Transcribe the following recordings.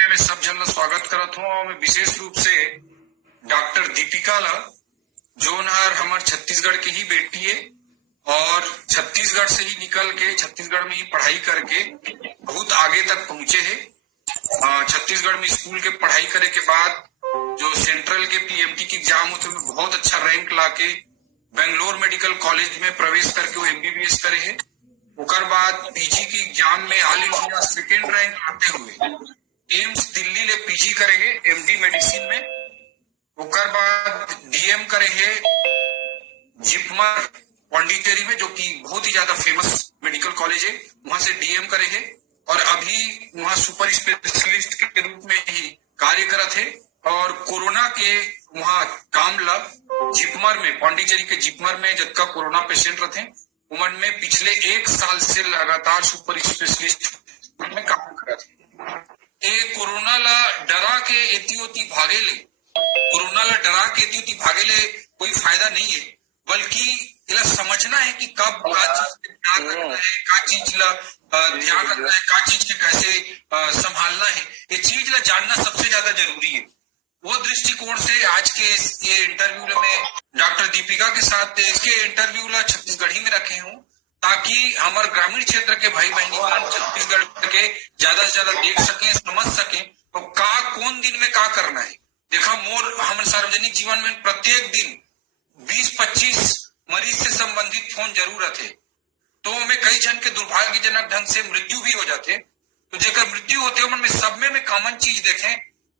मैं सब जन ला स्वागत करत हूँ और मैं विशेष रूप से डॉक्टर दीपिका ला जो नहर हमार छत्तीसगढ़ के ही बेटी है और छत्तीसगढ़ से ही निकल के छत्तीसगढ़ में ही पढ़ाई करके बहुत आगे तक पहुंचे है। छत्तीसगढ़ में स्कूल के पढ़ाई करे के बाद जो सेंट्रल के पीएमटी के एग्जाम होते हैं बहुत अच्छा रैंक लाके बेंगलोर मेडिकल कॉलेज में प्रवेश करके वो एमबीबीएस करे है। उकर बाद पीजी की एग्जाम में ऑल इंडिया सेकेंड रैंक आते हुए एम्स दिल्ली ले पीजी करेंगे एमडी मेडिसिन में। उकर बाद डीएम करेंगे जिपमर पौंडीचेरी में जो कि बहुत ही ज्यादा फेमस मेडिकल कॉलेज है, वहां से डीएम करेंगे और अभी वहां सुपर स्पेशलिस्ट के रूप में ही कार्य करत है। और कोरोना के वहां काम ला जिपमर में पौंडीचेरी के जिपमर में जितना कोरोना पेशेंट रहते उमन में पिछले 1 साल से लगातार सुपर स्पेशलिस्ट में काम करत है। कोरोना ला डरा के एती भागेले कोई फायदा नहीं है, बल्कि इला समझना है कि कब का चीज ध्यान रखना है, का चीज ला ध्यान रखना है, का चीज के कैसे संभालना है, ये चीज ला जानना सबसे ज्यादा जरूरी है। वो दृष्टिकोण से आज के ये इंटरव्यू में डॉक्टर दीपिका के साथ इसके इंटरव्यू ला छत्तीसगढ़ी में रखे हूँ ताकि हमारे ग्रामीण क्षेत्र के भाई बहनी छत्तीसगढ़ के ज्यादा से ज्यादा देख सकें, समझ सकें तो का कौन दिन में का करना है। देखा मोर हमारे सार्वजनिक जीवन में प्रत्येक दिन 20-25 मरीज से संबंधित फोन जरूर आते, तो हमें कई जन के दुर्भाग्यजनक ढंग से मृत्यु भी हो जाते। तो जेकर मृत्यु होते उनमें सब में कॉमन चीज देखें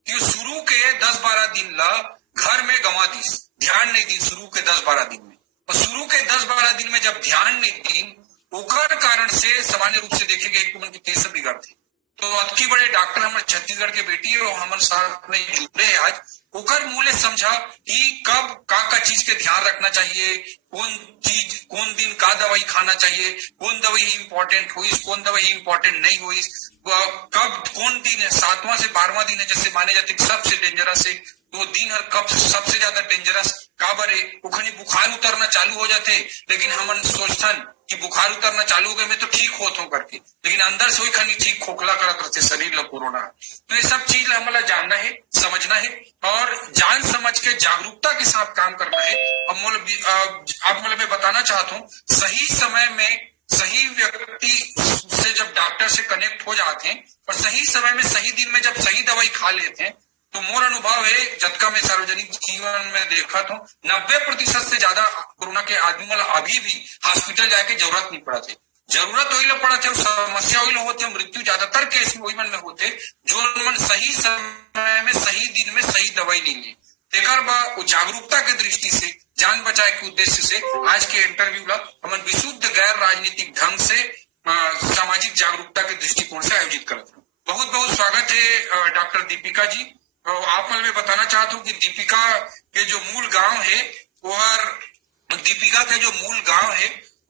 कि शुरू के 10-12 दिन ला घर में गंवा दी, ध्यान नहीं दी शुरू के 10-12 दिन में। और शुरू के 10-12 दिन में जब ध्यान नहीं दी उकर कारण से सामान्य रूप से देखे गए उनके केस बिगड़ते। तो अतकी बड़े डॉक्टर हमारे छत्तीसगढ़ के बेटी है और हमारे साथ में जुड़े है आज। उकर मूल्य समझा कि कब का चीज के ध्यान रखना चाहिए, कौन दिन का दवाई खाना चाहिए, कौन दवाई इम्पोर्टेंट हुई, कौन दवाई इम्पोर्टेंट नहीं हुई, कब कौन दिन है 7वां से 12वां दिन है जैसे माने जाते सबसे डेंजरस है, तो दिन हर कब सबसे ज्यादा डेंजरस काबर है। उखनी बुखार उतरना चालू हो जाते लेकिन हमन सोचथन कि बुखार उतरना चालू हो गए मैं तो ठीक होत हूँ करके, लेकिन अंदर से वही खनी ठीक खोखला करत रहते शरीर ला कोरोना। तो ये सब चीज हमारा जानना है, समझना है और जान समझ के जागरूकता के साथ काम करना है। अब मैं बताना चाहता हूँ सही समय में सही व्यक्ति से जब डॉक्टर से कनेक्ट हो जाते हैं और सही समय में सही दिन में जब सही दवाई खा लेते हैं तो मोर अनुभव है जबका मैं सार्वजनिक जीवन में देखा था 90% से ज्यादा कोरोना के आदमी वाला अभी भी हॉस्पिटल जाके जरूरत नहीं पड़ा थे। जरूरत वही पड़ा थे, समस्या वही होते, मृत्यु ज्यादातर केस में वही मन में होते जो मन सही समय में सही दिन में सही दवाई नहीं ली। देखकर जागरूकता के दृष्टि से जान बचाए के उद्देश्य से आज के इंटरव्यू ला हम विशुद्ध गैर राजनीतिक ढंग से सामाजिक जागरूकता के दृष्टिकोण से आयोजित करते हैं। बहुत बहुत स्वागत है डॉक्टर दीपिका जी। तो आप मैं बताना चाहता हूँ कि दीपिका के जो मूल गांव है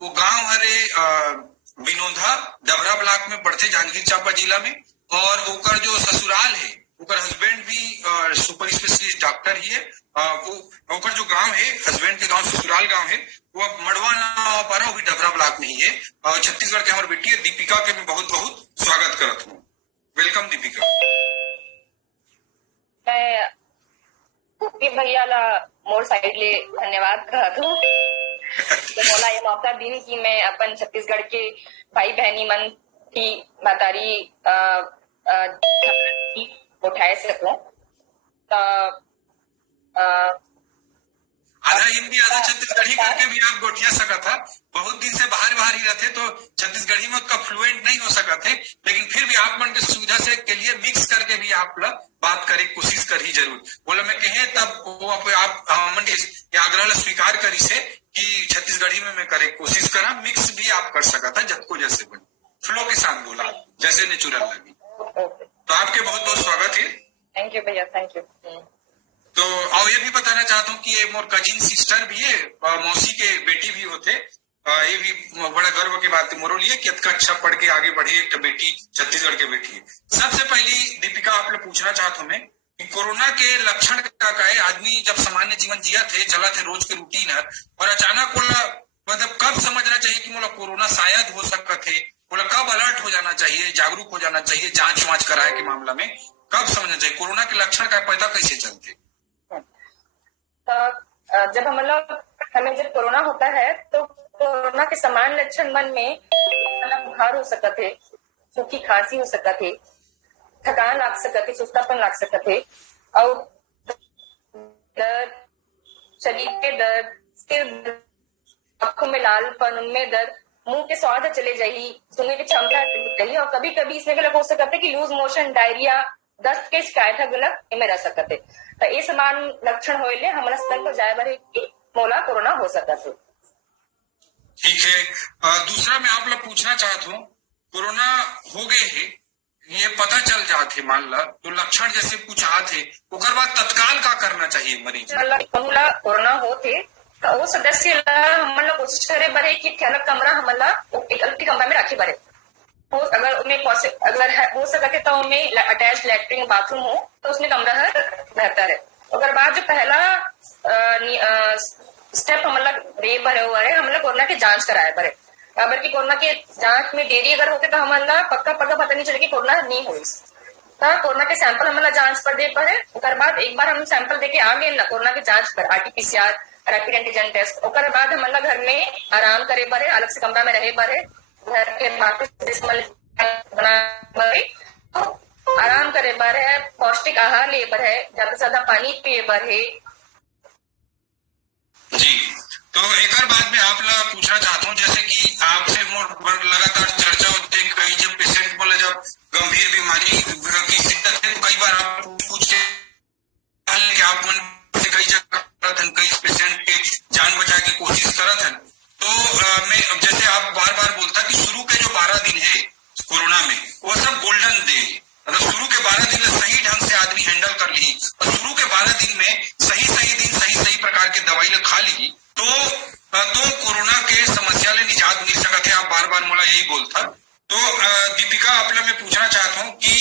वो गांव हरे बिनोधा डबरा ब्लॉक में पड़ते जांजगीर चांपा जिला में, और ओकर जो ससुराल है ओकर हस्बैंड भी सुपर स्पेशलिस्ट डॉक्टर ही है। वो ओकर जो गांव है हस्बैंड के गांव ससुराल गांव है वो अब मड़वा ना पा रहा भी डबरा ब्लॉक में ही है। छत्तीसगढ़ के हमारे बेटी है दीपिका के मैं बहुत बहुत स्वागत करता हूँ। वेलकम दीपिका। मैं भैया ला मोर साइड ले धन्यवाद कहत हूँ तो मोला ये मौका दी कि मैं अपन छत्तीसगढ़ के भाई बहनी मन की बातारी उठाए सकूं। आधा हिंदी आधा छत्तीसगढ़ी करके भी आप गोठिया सका था। बहुत दिन से बाहर ही रहते तो छत्तीसगढ़ी में का फ्लुएंट नहीं हो सका थे, लेकिन फिर भी आप मन के सुविधा से के लिए मिक्स करके भी आप बात करे कोशिश कर ही जरूर बोला मैं कहे तब वो आप मन आग्रह स्वीकार करी से कि छत्तीसगढ़ी में मैं करे कोशिश करा, मिक्स भी आप कर सका था जब को जैसे बने फ्लो के साथ बोला जैसे नेचुरल लगी। तो आपके बहुत बहुत स्वागत है। थैंक यू भैया, थैंक यू। तो और ये भी बताना चाहता हूँ कि ये मोर कजिन सिस्टर भी है, मौसी के बेटी भी होते। ये भी बड़ा गर्व की बात है मोरो लिए कि इतना अच्छा पढ़ के आगे बढ़ी एक बेटी छत्तीसगढ़ की बेटी है। सबसे पहली दीपिका आप लोग पूछना चाहता हूँ मैं कि कोरोना के लक्षण का है। आदमी जब सामान्य जीवन जिया थे चला थे रोज के रूटीन है और अचानक मतलब कब समझना चाहिए कि मोला कोरोना शायद हो सकता थे, बोला कब अलर्ट हो जाना चाहिए, जागरूक हो जाना चाहिए, जांच वाँच कराए के मामला में कब समझना चाहिए कोरोना के लक्षण का पता कैसे चलते? जब हमें जब कोरोना होता है तो कोरोना के समान लक्षण मन में बुखार हो सकत है, सूखी खांसी हो सकत है, थकान लाग सकत है, सुस्तापन लाग सकत है और दर्द, शरीर के दर्द, सिर दर्द, आंखों में लालपन, उनमें दर्द, मुंह के स्वाद चले जाही, सुनने की क्षमता चली जाही और कभी कभी इसमें गलत हो सकता है कि लूज मोशन, डायरिया, दस्त के शिकायत गलत में रह सकते तो ये समान लक्षण होले हमारा स्तन को जाए बरे कि मोला कोरोना हो सकता है। ठीक है। दूसरा मैं आप लोग पूछना चाहता हूँ, कोरोना हो गए है, ये पता चल जाते मान ला तो लक्षण जैसे कुछ आते ओकर बाद तत्काल का करना चाहिए मरीज? कोरोना होते तो वो सदस्य हम लोग कोशिश करे बरे कि अलग कमरा हम एक अलग कमरा में रखे बरे हो, अगर उनमें अगर हो सके तो उनमें अटैच लैट्रिन बाथरूम हो तो उसमें कमरा है बेहतर है। अगर बाद जो पहला स्टेप हम लोग रे भरे हुआ है, हम लोग कोरोना की जांच कराए भरे, अगर की कोरोना के जांच में देरी अगर होते तो हम पक्का पता नहीं चले कि कोरोना नहीं हुई तो कोरोना के सैंपल हम जांच पर दे पड़े। उसके बाद एक बार हम सैंपल देके आ गए ना कोरोना की जांच पर RT-PCR रैपिड एंटीजन टेस्ट, उसके बाद हम घर में आराम करे पड़े, अलग से कमरा में रहे पड़े, घर के तो आराम करे पर है, पौष्टिक आहार ले पर है, ज्यादा से ज्यादा पानी पिए पर है। जी, तो एक बात मैं आप लोग पूछना चाहता हूँ, जैसे कि आपसे लगातार चर्चा होती है, कई जब पेशेंट बोले जब गंभीर बीमारी की शिद्दत है तो कई बार आप पूछते कि आप मन से कई जगह कई पेशेंट के जान बचाने की कोशिश करत है, तो मैं जैसे आप बार बार बोलता कि शुरू के जो 12 दिन है कोरोना में वो सब गोल्डन डे, मतलब शुरू के 12 दिन सही ढंग से आदमी हैंडल कर ली और शुरू के 12 दिन में सही प्रकार के दवाई खा ली तो कोरोना के समस्या ले निजात मिल सकते है। आप बार बार मोला यही बोलता। तो दीपिका आप लोग मैं पूछना चाहता हूँ कि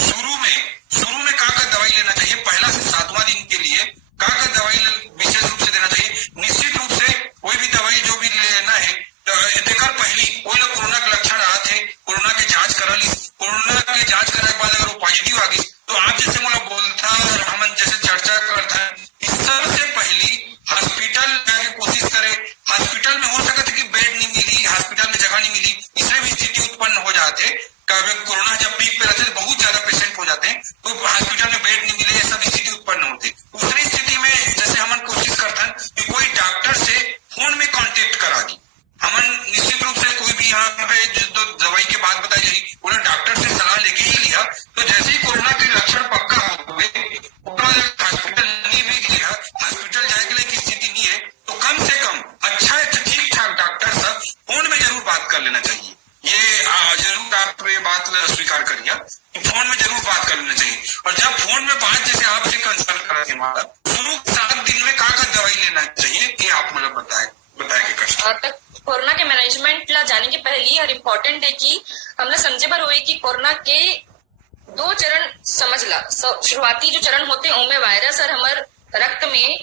शुरू में का दवाई लेना चाहिए, पहला से 7वां दिन के लिए का दवाई विशेष रूप से देना चाहिए? निश्चित रूप से कोई भी दवाई जो भी लेना है देकर पहली कोई लोग कोरोना के लक्षण आते हैं, कोरोना के जांच करा ली, कोरोना के जांच करने के बाद अगर वो पॉजिटिव आ गई तो आप जैसे मोला बोलता और हम जैसे चर्चा करता है इस सबसे पहली हॉस्पिटल जाके कोशिश करे। हॉस्पिटल में हो सकता है कि बेड नहीं मिली, हॉस्पिटल में जगह नहीं मिली, इसमें भी स्थिति उत्पन्न हो जाते। कोरोना जब पीक पे रहते बहुत ज्यादा पेशेंट हो जाते हैं तो हॉस्पिटल में बेड नहीं मिले, ये सब स्थिति उत्पन्न होती। दूसरी स्थिति में जैसे हम कोशिश करते हैं कि कोई डॉक्टर से फोन में कांटेक्ट करा दी, हमन निश्चित रूप से कोई भी यहाँ पे जो दवाई की बात बताई जाएगी उन्हें डॉक्टर से सलाह लेके ही लिया, तो जैसे ही कोरोना के लक्षण पक्का हुए हॉस्पिटल नहीं भी गया, हॉस्पिटल जाने के लिए की स्थिति नहीं है तो कम से कम अच्छा ठीक ठाक डॉक्टर सब फोन में जरूर बात कर लेना चाहिए। ये जरूर आप ये बात स्वीकार करिए कि फोन में जरूर बात कर लेना चाहिए। और जब फोन में बात जैसे आपसे कंसल्ट करा थे हमारा शुरू 7 दिन में का दवाई लेना चाहिए ये आप मतलब बताए कि कष्ट कोरोना के मैनेजमेंट ला जाने के पहले और इम्पोर्टेंट है कि हमने समझे भर हुए कि कोरोना के 2 चरण समझ ला। शुरुआती जो चरण होते हैं उनमें वायरस और हमारे रक्त में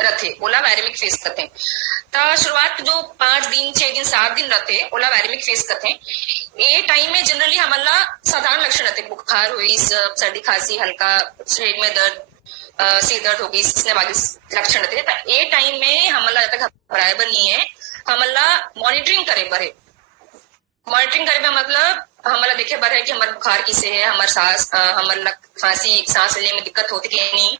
रहते ओला वायरेमिक फेस करते हैं, तो शुरुआत जो 5 दिन 6 दिन 7 दिन रहते ओला वायरेमिक फेस करते हैं। ये टाइम में जनरली हमारा साधारण लक्षण रहते, बुखार हुई, सर्दी खांसी, हल्का शरीर में दर्द, सिर दर्द होगी, इसने बाकी लक्षण रहते हैं। ये टाइम में हमारा घबराए बर नहीं है, हमारा मॉनिटरिंग करे बरे, मॉनिटरिंग करे मतलब हमारा देखे बर है कि हमारा बुखार किसे है, हमारा खांसी सांस लेने में दिक्कत होती है नहीं।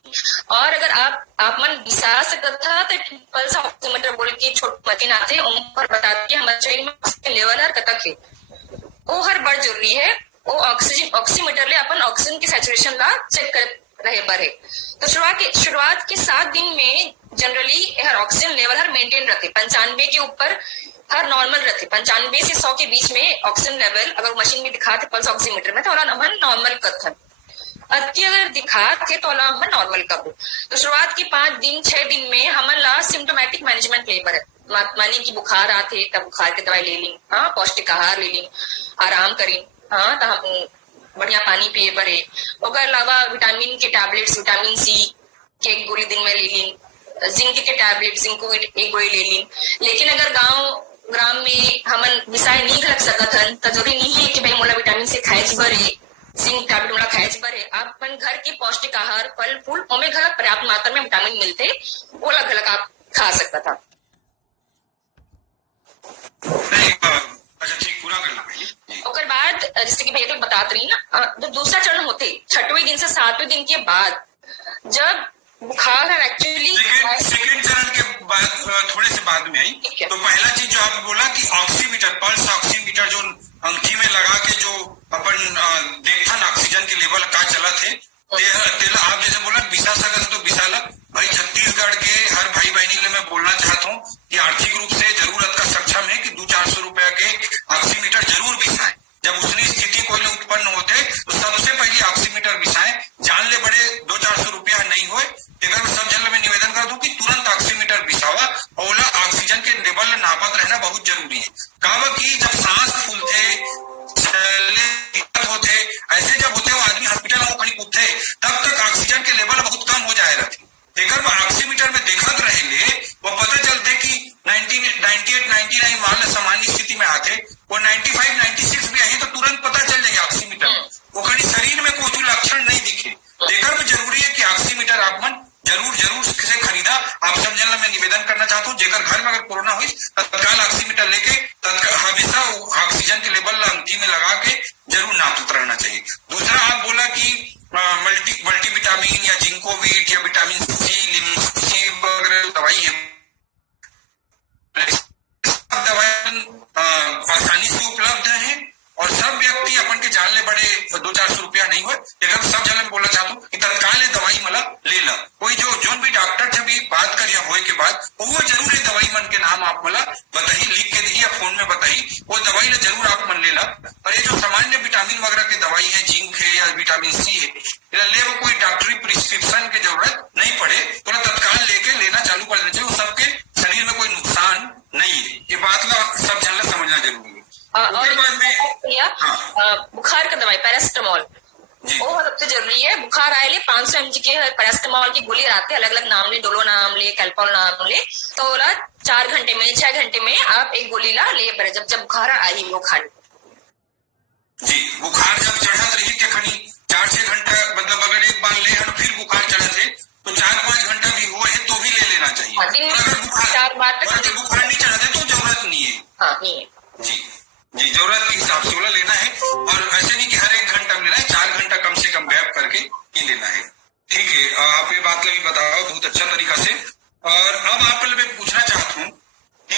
और अगर आप मन विश्वास सकता तो पल्स ऑक्सीमीटर बोल के छोट मशीन आते उन पर बताते हमारे शरीर में ऑक्सीजन लेवल हर कतक है, वो हर बड़ जरूरी है। वो ऑक्सीमीटर ले अपन ऑक्सीजन की सैचुरेशन ला चेक कर रहे बरे। तो शुरुआत के 7 दिन में जनरली हर ऑक्सीजन लेवल हर मेंटेन रहते, 95 के ऊपर हर नॉर्मल रहते, 95 से 100 के बीच में ऑक्सीजन लेवल अगर मशीन में दिखाते पल्स ऑक्सीमीटर में तो हम नॉर्मल कथन अति अगर दिखाते तो हम नॉर्मल कब। तो शुरुआत के 5 दिन 6 दिन में हमारा सिम्टोमेटिक मैनेजमेंट ले पर मानी की बुखार आते तब बुखार की दवाई ले ली, हाँ पौष्टिक आहार ले ली, आराम करी, हाँ तो हम बढ़िया पानी पिए पड़े। उसके अलावा विटामिन के टैबलेट्स, विटामिन सी के 1 गोली दिन में ले ली, जिंक के टैबलेट जिंक को 1 गोली ले ली। लेकिन अगर ग्राम में हमन विषय नहीं रख सकत हन तो जरूरी नहीं है कि भाई मोला विटामिन सी खाए भरे जिंक टैबलेट वाला खाए पर है आप अपन घर के पौष्टिक आहार फल फूल ओमे घलक पर्याप्त मात्रा में विटामिन मिलते ओला घलक आप खा सकता था। अच्छा ठीक, पूरा कर लो। उसके बाद जैसे कि भैया तो बतात रही ना, जब दूसरा चरण होते 6वें दिन से 7वें दिन के बाद जब बुखार है एक्चुअली सेकेंड चरण के बाद थोड़े से बाद में आई, तो पहला चीज जो आपने बोला कि ऑक्सीमीटर, पल्स ऑक्सीमीटर जो अंगठी में लगा के जो अपन देखा ना ऑक्सीजन के लेवल का चला थे, तेला आप जैसे बोला बिसा सकते तो बिसाला भाई छत्तीसगढ़ के हर भाई बहनी के लिए मैं बोलना चाहता हूँ कि आर्थिक रूप से जरूरत का सक्षम है कि 200-400 रुपया के ऑक्सीमीटर जरूर बिसाए। जब उसने स्थिति कोई उत्पन्न होते तो सबसे पहले ऑक्सीमीटर बिसाए, जान ले बड़े 200-400 रुपया नहीं हुए। अगर मैं सब जन में निवेदन कर दूं कि तुरंत ऑक्सीमीटर बिसावा और ऑक्सीजन के लेवल नापत रहना बहुत जरूरी है। कहा कि जब सांस फूलते होते ऐसे जब होते वो आदमी हॉस्पिटल में कहीं उठे तब तक ऑक्सीजन के लेवल बहुत कम हो जाए रहते। अगर ऑक्सीमीटर में देखत रहे वो पता चलते कि 98-99 मान सामान्य स्थिति में आते, वो 95-96 भी आई तो तुरंत पता चल जाएगा ऑक्सीमीटर वो कहीं शरीर में कोई लक्षण नहीं दिखे। देखकर जरूरी है कि ऑक्सीमीटर आप मन जरूर से खरीदा। आप सब जन मैं निवेदन करना चाहता हूँ जेकर घर में अगर कोरोना हुई तत्काल ऑक्सीमीटर लेके हमेशा ऑक्सीजन के लेवल अंगठी में लगा के जरूर नापते रहना चाहिए। दूसरा आप बोला कि मल्टीविटामिन या जिंकोविट या विटामिन सी वगैरह दवाई है, दवाई आसानी से उपलब्ध है और सब व्यक्ति अपन के जान ले बड़े 200-400 रुपया नहीं हुए। लेकिन सब जन में बोलना चाहता हूँ कि तत्काल दवाई मला ले ला। कोई जो भी डॉक्टर से भी बात करिए हुए के बाद वो जरूर ये दवाई मन के नाम आप मला बताई, लिख के दी या फोन में बताई, वो दवाई ले जरूर आप मन ले ला। और ये जो सामान्य विटामिन वगैरह की दवाई है, जिंक है या विटामिन सी है, ले वो कोई डॉक्टरी प्रिस्क्रिप्शन की जरूरत नहीं पड़े, थोड़ा तत्काल लेके लेना चालू कर देना चाहिए। सबके शरीर में कोई नुकसान नहीं है, ये बात का सब जन समझना जरूरी है। और बुखार का दवाई पैरासिटामोल वो सबसे जरूरी है। बुखार आए ले 500 mg के पैरासिटामोल की गोली आते, अलग अलग नाम ले, डोलो नाम ले, कैल्पॉल नाम ले, तो 4 घंटे में 6 घंटे में आप एक गोली ला ले पर जब बुखार आई वो खाने जी। बुखार जब चढ़त रही के खनी 4-6 घंटा मतलब अगर एक बार ले फिर बुखार चढ़े थे तो 4-5 घंटा भी हुए है तो भी ले लेना चाहिए। अगर बुखार नहीं चढ़ते तो जरूरत नहीं है। हाँ नहीं है जी, जरूरत के हिसाब से वाला लेना है और ऐसे नहीं कि हर 1 घंटा में लेना है, 4 घंटा कम से कम गैप करके ही लेना है। ठीक है, आप ये बात भी बताओ बहुत अच्छा तरीका से। और अब आप मैं पूछना चाहता हूँ कि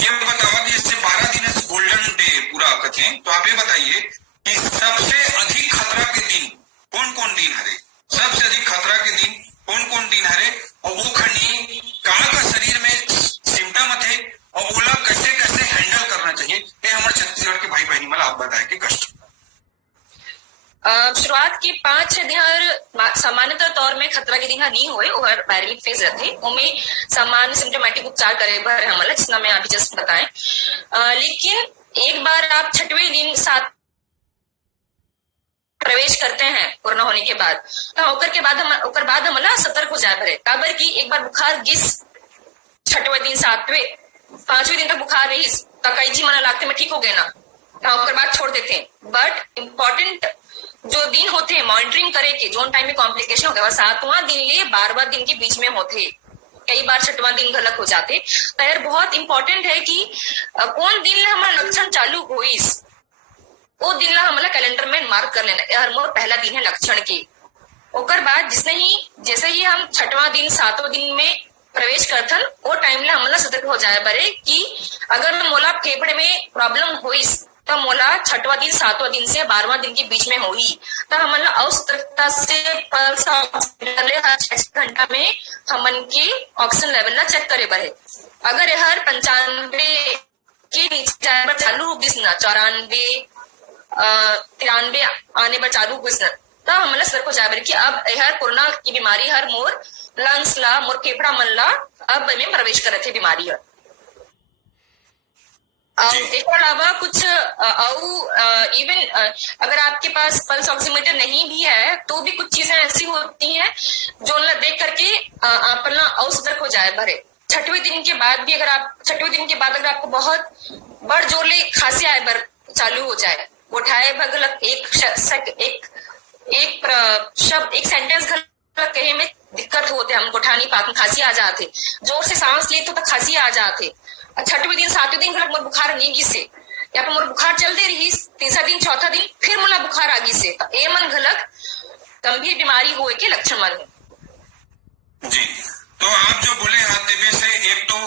ये बताओ कि इससे 12 दिन गोल्डन डे पूरा कहते हैं, तो आप ये बताइए कि सबसे अधिक खतरा के दिन कौन कौन दिन हरे, सबसे अधिक खतरा के दिन कौन कौन दिन हरे और वो खनी का शरीर में सिम्टम थे और ओला कैसे कैसे हैंडल करना चाहिए, ये हमारे छत्तीसगढ़ के भाई बहनी मला आप बताए कि कष्ट। शुरुआत के 5-6 दिन सामान्यतः तौर में खतरा के दिन नहीं हुए, वायरलिक फेज रहते उनमें सामान्य सिम्टोमेटिक उपचार करे भर हमला जितना मैं अभी जस्ट बताएं। लेकिन एक बार आप 6वें दिन 7 प्रवेश करते हैं कोरोना होने के बाद, तो ओकर बाद हमला सतर्क हो जाए भरे काबर की एक बार बुखार गिस 6वें दिन 7वें 5वें दिन तक बुखार रही तो कई जी मना लागते में ठीक हो गए ना, तो बाद छोड़ देते हैं। बट इम्पोर्टेंट जो दिन होते हैं मॉनिटरिंग करे के जोन टाइम में कॉम्प्लिकेशन होते हैं 7वां दिन ले 12वां दिन के बीच में होते, कई बार 6वां दिन गलत हो जाते। तो यार बहुत इंपॉर्टेंट है कि कौन दिन हमारा लक्षण चालू हुई वो दिन ला हमारा कैलेंडर में मार्क कर लेना, यार मोर पहला दिन है लक्षण के। ओकर बाद जैसे ही हम 6वां दिन 7वां दिन में प्रवेश करथन वो टाइम ला हमला सतर्क हो जाए बरे कि अगर मोला फेफड़े में प्रॉब्लम हुई तो मोला 6वां दिन 7वां दिन से 12वां दिन के बीच में हुई तो हमला असतर्कता से पल्स हर 6 घंटा में हमन की ऑक्सीजन लेवल ना चेक करे बरे। अगर हर 95 के नीचे जाए पर चालू हो गई ना 94 93 आने पर चालू हुई ना तो हमला सतर्क हो जाए कि अब हर कोरोना की बीमारी हर मोर लंग्स ला मोर फेफड़ा मन ला अब में प्रवेश करे थे बीमारी है। इसके अलावा कुछ इवन अगर आपके पास पल्स ऑक्सीमीटर नहीं भी है तो भी कुछ चीजें ऐसी होती हैं जो देख करके आप और सतर्क हो जाए भरे। 6वें दिन के बाद भी अगर आपको बहुत बड़ जोर ले खांसी आए बर चालू हो जाए, उठाए भगलक एक शब्द एक सेंटेंस गलत कहे में दिक्कत होते, हमको उठा नहीं पाते, खांसी आ जाते, जोर से सांस ले तो खांसी आ जाते, 6वें दिन 7वें दिन घलक मोर बुखार नहीं गिसे, या फिर मोर बुखार चलते रही, तीसरा दिन चौथा दिन फिर मोला बुखार आ गिसे, तो ये मन घलक गंभीर बीमारी होए के लक्षण मन जी। तो आप जो बोले हाथ देवे से एक तो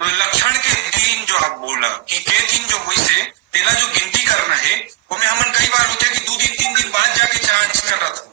लक्षण के दिन जो आप बोला कि के दिन जो हुई से तेला जो गिनती करना है वो में हमन कई बार होते कि 2 दिन 3 दिन बाद जाके जांच कर रहा था,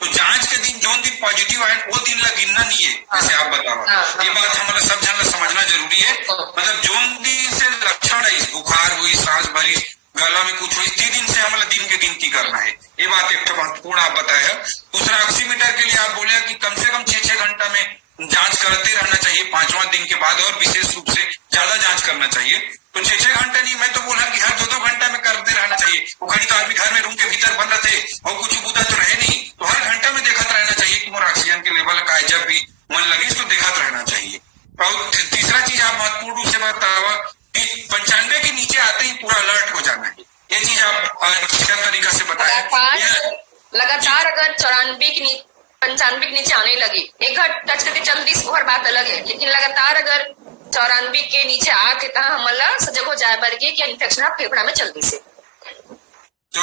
तो जांच के दिन जो दिन पॉजिटिव आए वो दिन ला गिनना नहीं है, जैसे आप बतावा। ये बात हमारा सब जन समझना जरूरी है। मतलब जो दिन से लक्षण है, बुखार हुई, सांस भरी, गला में कुछ हुई, 3 दिन से हमारा दिन के गिनती करना है। ये बात एक तो महत्वपूर्ण आप बताया। दूसरा ऑक्सीमीटर के लिए आप बोले कि कम से कम 6-6 घंटा में जांच करते रहना चाहिए 5वां दिन के बाद, और विशेष रूप से ज्यादा जांच करना चाहिए। तो 6-6 घंटा नहीं, मैं तो बोला कि हर 2-2 घंटा में करते रहना चाहिए। वो घड़ी तो आदमी घर में रूम के भीतर बंद रहते और कुछ बुदा तो रहे नहीं, तो हर घंटा में देखते रहना चाहिए कि मोर ऑक्सीजन के लेवल का है, जब भी मन लगे तो देखते रहना चाहिए। और तीसरा चीज आप महत्वपूर्ण रूप से बतावा कि 95 के नीचे आते ही पूरा अलर्ट हो जाना है। ये चीज आप अच्छा तरीका से बताया। लगातार अगर 95 के नीचे आने लगे, एक घट टच करके चल दी हर बात अलग है, लेकिन लगातार अगर 94 के नीचे आके ता हमला सजग हो जाए बर के कि इन्फेक्शन फेफड़ा में चल दी से। तो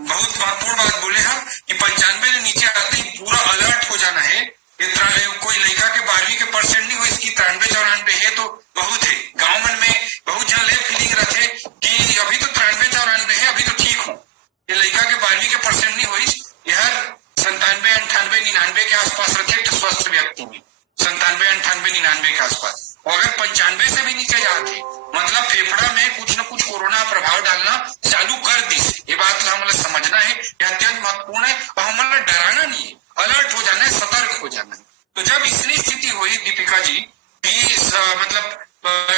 बहुत महत्वपूर्ण बात बोले हम कि 95 के नीचे आते ही पूरा अलर्ट हो जाना है। कोई लड़का के 12वीं के परसेंट नहीं हो, इसकी 93-94 है तो बहुत है। गाँव मन में बहुत जन ले फीलिंग रखे कि अभी तो 93-94 है, अभी तो ठीक हूँ। ये लड़का के 12वीं के परसेंट नहीं हुई, यह 97, 98, 99 के आसपास रखे तो स्वस्थ व्यक्ति में 97, 98, 99 के आसपास। और अगर 95 से भी नीचे जाते मतलब फेफड़ा में कुछ न कुछ कोरोना प्रभाव डालना चालू कर दी। ये बात हमें समझना है, यह अत्यंत महत्वपूर्ण है और हमें डराना नहीं है, अलर्ट हो जाना है, सतर्क हो जाना है। तो जब इतनी स्थिति हुई दीपिका जी कि मतलब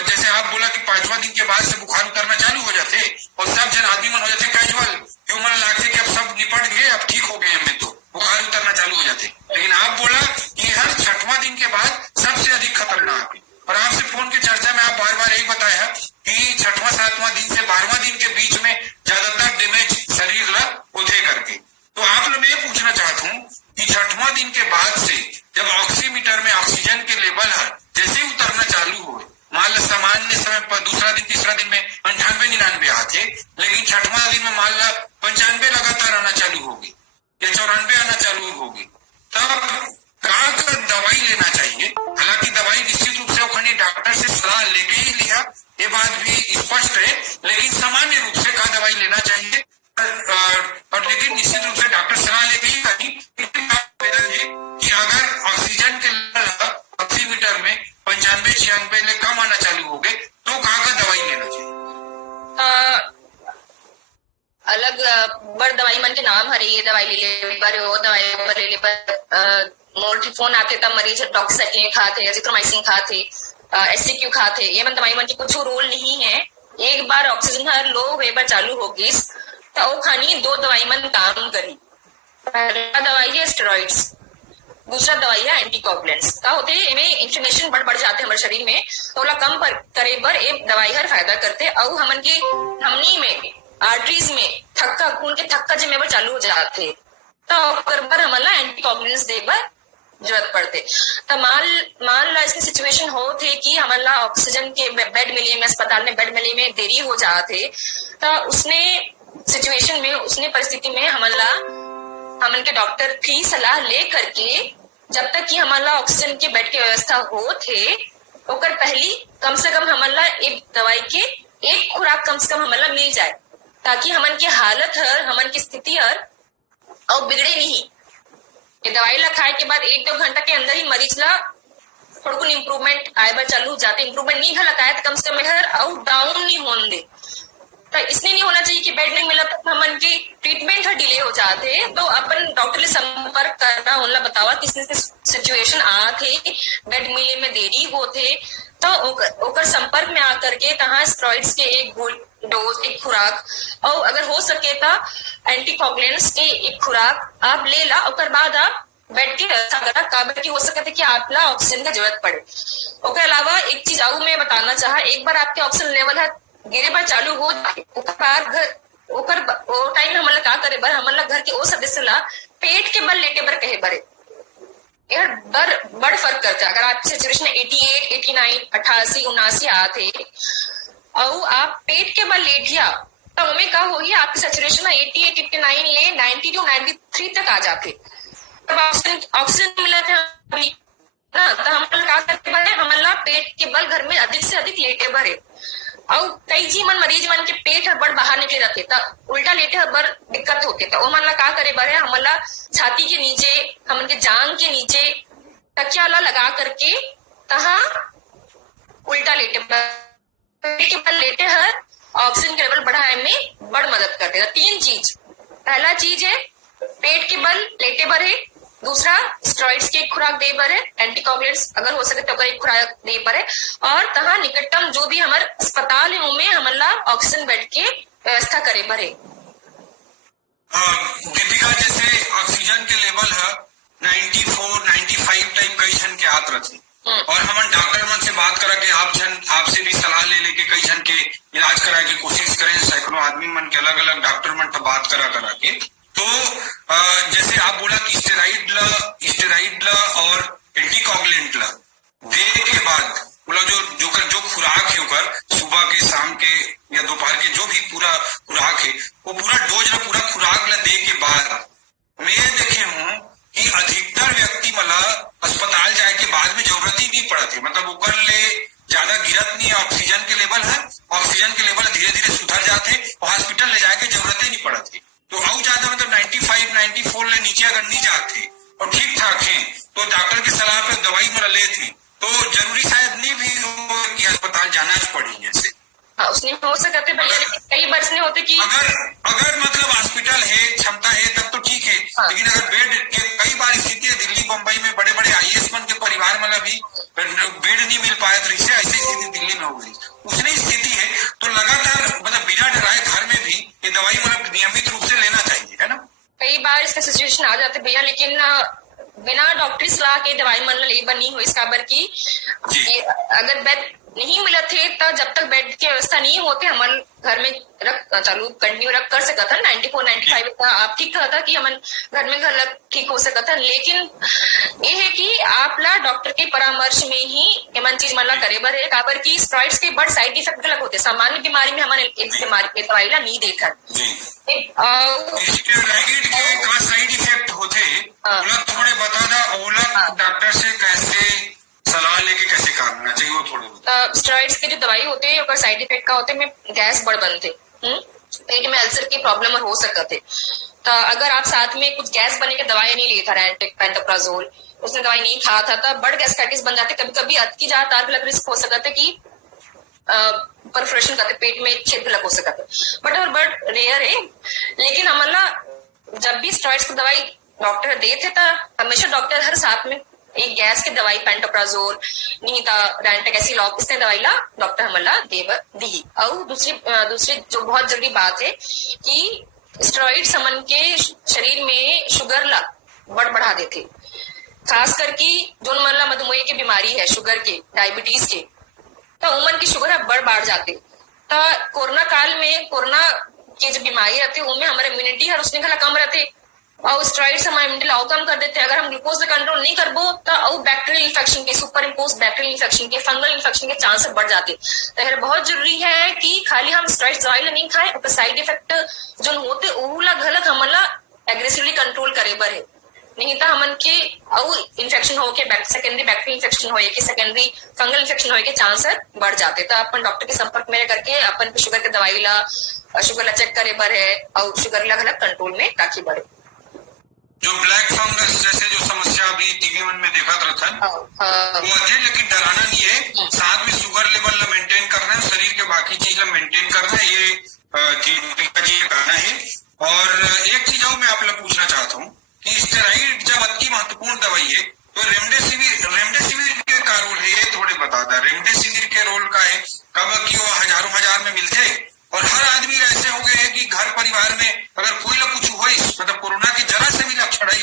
जैसे आप बोला कि 5वां दिन के बाद से बुखार उतरना चालू हो जाते और सब जन आदमी मन हो जाते कैजुअल, क्यों मन लगते कि अब सब निपट गए, अब ठीक हो गए, हमें तो बुखार उतरना चालू हो जाते। लेकिन आप बोला कि हर 6वां दिन के बाद सबसे अधिक खतरनाक है। और आपसे फोन की चर्चा में आप बार बार यही बताया कि 6वां 7वां दिन से 12वां दिन के बीच में ज्यादातर डैमेज शरीर ला उठे करके। तो आप लोग मैं पूछना चाहता हूँ कि 6वां दिन के बाद से जब ऑक्सीमीटर में ऑक्सीजन के लेवल है जैसे ही उतरना चालू हुए, मान लो सामान्य समय पर दूसरा दिन तीसरा दिन में 98-99 आते, लेकिन 6वां दिन में मान लो 95 लगातार आना चालू होगी या 94 आना चालू होगी, तब कहाँ का दवाई लेना चाहिए। हालांकि दवाई निश्चित रूप से खंडी डॉक्टर से सलाह लेके ही लिया, ये बात भी स्पष्ट है, लेकिन सामान्य रूप से कहाँ दवाई लेना चाहिए और लेकिन निश्चित रूप से डॉक्टर सलाह लेके ही कहीं कि अगर ऑक्सीजन के लेवल ऑक्सीमीटर में 95-96 ले कम आना चालू हो गए तो कहाँ का दवाई लेना चाहिए। अलग बड़ दवाई मन के नाम हरे, ये दवाई ले ले पर, वो दवाई पर ले ले पर मोर फोन आते तब मरीज डॉक्सीसाइक्लिन खाते, एजिथ्रोमाइसिन खाते, एससीक्यू खाते, ये मन दवाई मन की कुछ रोल नहीं है। एक बार ऑक्सीजन हर लो हुए बार चालू होगी तो वो खानी 2 दवाई मन काम करी। पहला दवाई है स्टेरॉइड्स, दूसरा दवाई है एंटीकोगुलेंट्स। का होते इनमें इन्फ्लेमेशन बढ़ जाते हमारे शरीर में, तो ओला कम करे बर एक दवाई हर फायदा करते। और हमन की हमनी में आर्टरीज में थक्का खून के थक्का जमे बर चालू हो जाते, तो हमला एंटीकोगुलेंट्स दे बर जरूरत पड़ते। तो मान ला इसकी सिचुएशन हो थे कि हमला ऑक्सीजन के बेड मिले में, अस्पताल में बेड मिले में देरी हो जाते, तो उसने सिचुएशन में उसने परिस्थिति में हमन के डॉक्टर की सलाह ले करके जब तक कि हमारा ऑक्सीजन के बेड की व्यवस्था हो थे ओकर पहली कम से कम हमला एक दवाई के एक खुराक कम से कम हमला मिल जाए, ताकि हमन की हालत हर हमन की स्थिति हर और बिगड़े नहीं। ये दवाई ला खाए के बाद 1-2 घंटा के अंदर ही मरीज ला थोड़ा इम्प्रूवमेंट आए बार चालू हो जाते। इम्प्रूवमेंट नहीं लगाए तो कम से कम हर आउट डाउन नहीं होने दे। तो इसलिए नहीं होना चाहिए कि बेड नहीं मिला तो हमन की ट्रीटमेंट हर डिले हो जाते। तो अपन डॉक्टर से संपर्क करना उनला बतावा किस सिचुएशन आते बेड मिले में देरी होते, तो ओकर संपर्क में आकर के तहाँ स्टेरॉइड्स के एक डोज एक खुराक और अगर हो सके तो एंटीकोगुलेंट्स के एक खुराक आप ले ला। और बाद आप बेड की व्यवस्था करा काबर की हो सकते कि आपला ऑक्सीजन का जरूरत पड़े। उसके अलावा एक चीज और मैं बताना चाहा, एक बार आपके ऑक्सीजन लेवल है गिरे पर चालू हो जाए ओकर वो टाइम हमला का करे बर हमन ला घर के ओ सदस्य ला पेट के बल लेटे बर कहे बरे यार बड़ फर्क करता है। अगर आप सैचुरेशन 88, 89, 88, 79 आते और आप पेट के बल लेटिया तो उमें का हो ही आपकी सैचुरेशन 88, 89 ले 90 to 93 तक आ जाते। तब ऑक्सीजन मिला था अभी ना, तो हम का करते भरे हमला पेट के बल घर में अधिक से अधिक लेटे भरे और कई जी मन मरीज मन के पेट हर बड़ बाहर निकले रहते था, उल्टा लेटे हर बड़ दिक्कत होते था। मन ला का करे बरे हमला छाती के नीचे हमन के जांग के नीचे तकिया ला लगा करके तहा उल्टा लेटे पेट के बल लेटे हर ऑक्सीजन के लेवल बढ़ाए में बड़ मदद करते हैं। 3 चीज, पहला चीज है पेट के बल लेटे बरे, दूसरा स्टेरॉइड्स की खुराक दे बरे, एंटीकोगुलेंट्स अगर हो सके तो एक खुराक दे बरे, और तहा निकटतम जो भी हमारे अस्पताल है उनमें हमला ऑक्सीजन बेड के व्यवस्था करे बरे। दीपिका, जैसे ऑक्सीजन के लेवल है 94, 95 टाइप कई जन के हाथ रखे और हम डॉक्टर मन से बात करा के आपसे भी सलाह ले लेके कई जन के इलाज करा के कोशिश करें, सैकड़ों आदमी मन के अलग अलग डॉक्टर मन से बात करा के, तो जैसे आप बोला कि स्टेरॉइड ला और एंटीकोगुलेंट ला दे के बाद बोला जो खुराक है ओकर सुबह के शाम के या दोपहर के जो भी पूरा खुराक है वो पूरा डोज ला पूरा खुराक ला दे के बाद मैं देखे हूँ कि अधिकतर व्यक्ति मला अस्पताल जाए के बाद में जरूरत ही नहीं पड़ती, मतलब ऊपर ले ज्यादा गिरत नहीं है, ऑक्सीजन के लेवल है, ऑक्सीजन के लेवल धीरे धीरे सुधर जाते और हॉस्पिटल ले जाके जरूरत ही नहीं पड़ती। तो और ज्यादा मतलब 95, 94 ले नीचे अगर नहीं जाते और ठीक ठाक है तो डॉक्टर की सलाह पे दवाई मला ले थी तो जरूरी शायद नहीं भी हो कि अस्पताल जाना पड़ी जैसे। उसने हो सकते कई बार इसने होते कि अगर मतलब हॉस्पिटल है, क्षमता है तब तो ठीक है, लेकिन अगर बेड के कई बार स्थिति है दिल्ली बम्बई में बड़े बड़े IAS मन के परिवार में भी बेड नहीं मिल पाया तो इससे ऐसी स्थिति दिल्ली में हो गई, उसने स्थिति है तो लगातार मतलब बिना डराए घर में भी ये दवाई मतलब नियमित रूप से लेना चाहिए, है ना। कई बार इसका सिचुएशन आ जाते भैया, लेकिन बिना डॉक्टरी सलाह के दवाई मन ले बनी हुई इसका बर की अगर बेड नहीं मिला थे तो जब तक बेड की व्यवस्था नहीं होते हमारे घर में रख चालू कंटिन्यू रख कर सकता था। 94, 95 आप ठीक था कि हम घर में घर ठीक हो सकता था, लेकिन ये है कि आप ला डॉक्टर के परामर्श में ही एमन चीज मला करे बर है काबर की स्टेरॉइड्स के बड़ साइड इफेक्ट अलग होते, सामान्य बीमारी में हमारे एक बीमारी के दवाई ला नहीं देखा साइड इफेक्ट होते थोड़े बता दा ओला डॉक्टर से कैसे सलाह लेके कैसे काम करना चाहिए वो थोड़े। स्टेरॉइड्स के जो दवाई होते हैं और साइड इफेक्ट का होते में गैस बढ़ बनते, पेट में अल्सर की प्रॉब्लम हो सकते, तो अगर आप साथ में कुछ गैस बने के दवाई नहीं लिए था रैंटेक पेंटोप्राजोल उसने दवाई नहीं खा था बड़ गैस्ट्राइटिस बन जाते, कभी कभी अति ज्यादा अलग रिस्क हो सकता है कि परफोरेशन करते पेट में छेद लग हो सकता, बट और बट रेयर है। लेकिन हमारा जब भी स्टेरॉइड्स की दवाई डॉक्टर दे थे तो हमेशा डॉक्टर हर साथ में एक गैस की दवाई पेंटोप्राजोल नहीं था रैंटेक ऐसी लॉक इसने दवाई ला डॉक्टर हमला दी। और दूसरी जो बहुत जरूरी बात है कि स्टेरॉइड समन के शरीर में शुगर ला बढ़ा देते, खास करके जो मतलब मधुमेह की बीमारी है शुगर के डायबिटीज के, तो उमन की शुगर बढ़ जाते। तो कोरोना काल में कोरोना की जो बीमारी रहती है उनमें हमारे इम्यूनिटी हर उसने घला कम रहते और स्टेरॉइड्स हमारे इम्यूनिटी लाओ कम कर देते। अगर हम ग्लूकोज पे कंट्रोल नहीं करबो तो बैक्टीरियल इन्फेक्शन के सुपर इम्पोज बैक्टीरियल इन्फेक्शन के फंगल इन्फेक्शन के चांसेस बढ़ जाते। तो बहुत जरूरी है कि खाली हम स्टेरॉइड्स दवाई नहीं खाएं और साइड इफेक्ट जो होते उला गलत हमला एग्रेसिवली कंट्रोल करे बर है, नहीं तो हमन के इन्फेक्शन हो के सेकेंडरी बैक्टीरियल इन्फेक्शन हो के सेकेंडरी फंगल इन्फेक्शन हो के चांसेस बढ़ जाते। तो अपन डॉक्टर के संपर्क में करके अपन शुगर के दवाई ला शुगर ला चेक करे बर है और शुगर ला गलत कंट्रोल में राखी बढ़े। जो ब्लैक फंगस जैसे जो समस्या अभी टीवी में देखा रहता है वो है, लेकिन डराना नहीं है, साथ में शुगर लेवल मेंटेन करना है, शरीर के बाकी चीज मेंटेन करना है, ये करना है। और एक चीज और मैं आप लोग पूछना चाहता हूँ कि स्टेरॉइड जब अति महत्वपूर्ण दवाई है तो रेमडेसिविर के का रोल है ये थोड़े बता दा। रेमडेसिविर के रोल का है कब की वो हजार में मिलते और हर आदमी ऐसे हो गए हैं कि घर परिवार में अगर कोई ना कुछ हो मतलब कोरोना के जरा से भी लक्षण है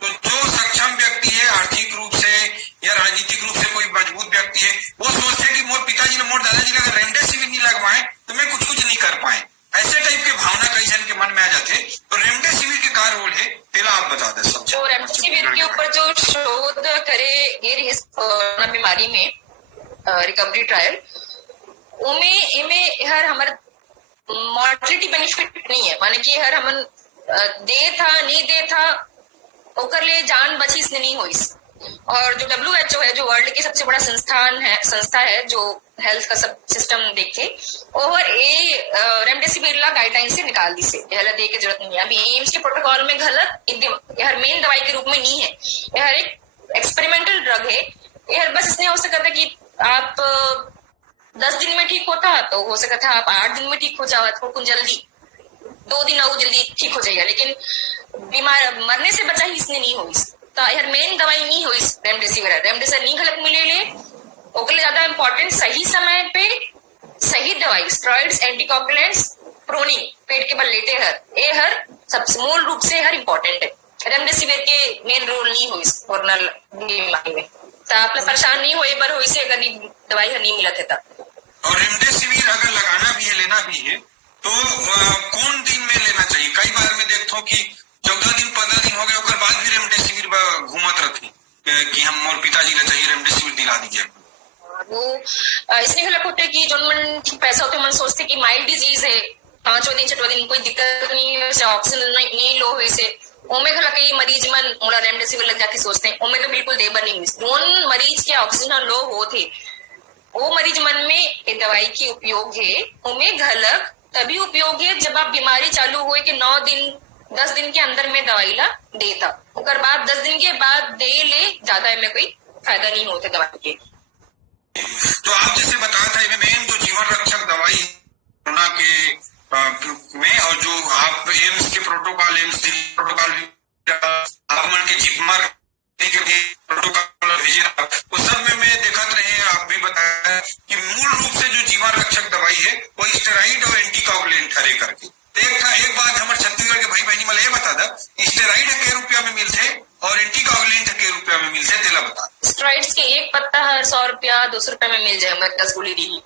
तो जो सक्षम व्यक्ति है आर्थिक रूप से या राजनीतिक रूप से कोई मजबूत व्यक्ति है वो सोचते है कि मोर पिताजी ने मोर दादाजी ने अगर रेमडेसिविर नहीं लगवाए तो मैं कुछ नहीं कर पाए, ऐसे टाइप के भावना कई जन के मन में आ जाती जाते तो रेमडेसिविर के का रोल है तेला आप बता दे सब। जो रेमडेसिविर के ऊपर जो शोध करे गिर इस कोरोना बीमारी में रिकवरी ट्रायल उमे हर हमारे मॉर्टिलिटी बेनिफिट नहीं है, माने कि हर हमन दे था नहीं दे था ओकर ले जान बची इसने नहीं हुई। और जो WHO है, जो वर्ल्ड की सबसे बड़ा संस्था है जो हेल्थ का सब सिस्टम देखे, और ये रेमडेसिविर ला गाइडलाइन से निकाल दी से यह दे के जरूरत नहीं है। अभी एम्स के प्रोटोकॉल में गलत हर मेन दवाई के रूप में नहीं है, यह एक एक्सपेरिमेंटल ड्रग है। यह बस इसने हो सकता था कि आप 10 दिन में ठीक होता तो हो सकता था आप 8 दिन में ठीक हो जाओ, तो कुछ जल्दी 2 दिन और जल्दी ठीक हो जाएगा, लेकिन बीमार मरने से बचा ही इसने नहीं हुई। तो यार मेन दवाई नहीं हुई रेमडेसिविर नहीं गलत मिले ले ओके ज्यादा इम्पोर्टेंट सही समय पे सही दवाई स्टेरॉइड्स एंटीकोगुलेंट्स प्रोनिंग पेट के बल लेटे ये हर सबसे मूल रूप से हर इम्पोर्टेंट है। रेमडेसिविर के मेन रोल नहीं हुई कोरोना बीमारी में, तो आप लोग परेशान नहीं हुए पर हुई से अगर दवाई नहीं मिला था। और रेमडेसिविर अगर लगाना भी है लेना भी है तो कौन दिन में लेना चाहिए? कई बार मैं देखता हूँ कि 14 दिन 15 दिन हो गए उसके बाद भी रेमडेसिविर घूमत रहती कि हम और पिताजी ने चाहिए रेमडेसिविर दिला दीजिए। वो इसलिए गलत होते कि जो मन पैसा होते मन सोचते कि माइल्ड डिजीज है 5वां दिन 6वां दिन कोई दिक्कत नहीं है, ऑक्सीजन नहीं लो हुई से ओमे खला कई मरीज मन मोला रेमडेसिविर लग जाती सोचते हैं ओमे तो बिल्कुल देबर नहीं हुई। जोन मरीज के ऑक्सीजन लो हो थे वो मरीज मन में ये दवाई की उपयोग है, ओमे घलक तभी उपयोग है जब आप बीमारी चालू हुए कि 9 दिन 10 दिन के अंदर में दवाई ला देता, उसके बाद 10 दिन के बाद दे ले ज्यादा में कोई फायदा नहीं होता दवाई के। तो आप जैसे बताया था मेन जो जीवन रक्षक दवाई कोरोना के में और जो आप एम्स के प्रोटोकॉल आप मन के जिम्मर प्रोटोकॉल भेजे वो सब में मैं देखत रहे आप भी बताया कि मूल रूप से जो जीवन रक्षक दवाई है वो स्टेरॉइड और एंटीकोगुलेंट हरे करके एक बात हमारे छत्तीसगढ़ के भाई बहनी मला ये बता दा स्टेरॉइड के रुपया में मिलते और एंटीकोगुलेंट के रुपया में मिलते तेला बता। स्टेरॉइड्स के एक पत्ता हर 100 रुपया 200 रुपया में मिल जाए 10 गोली रही,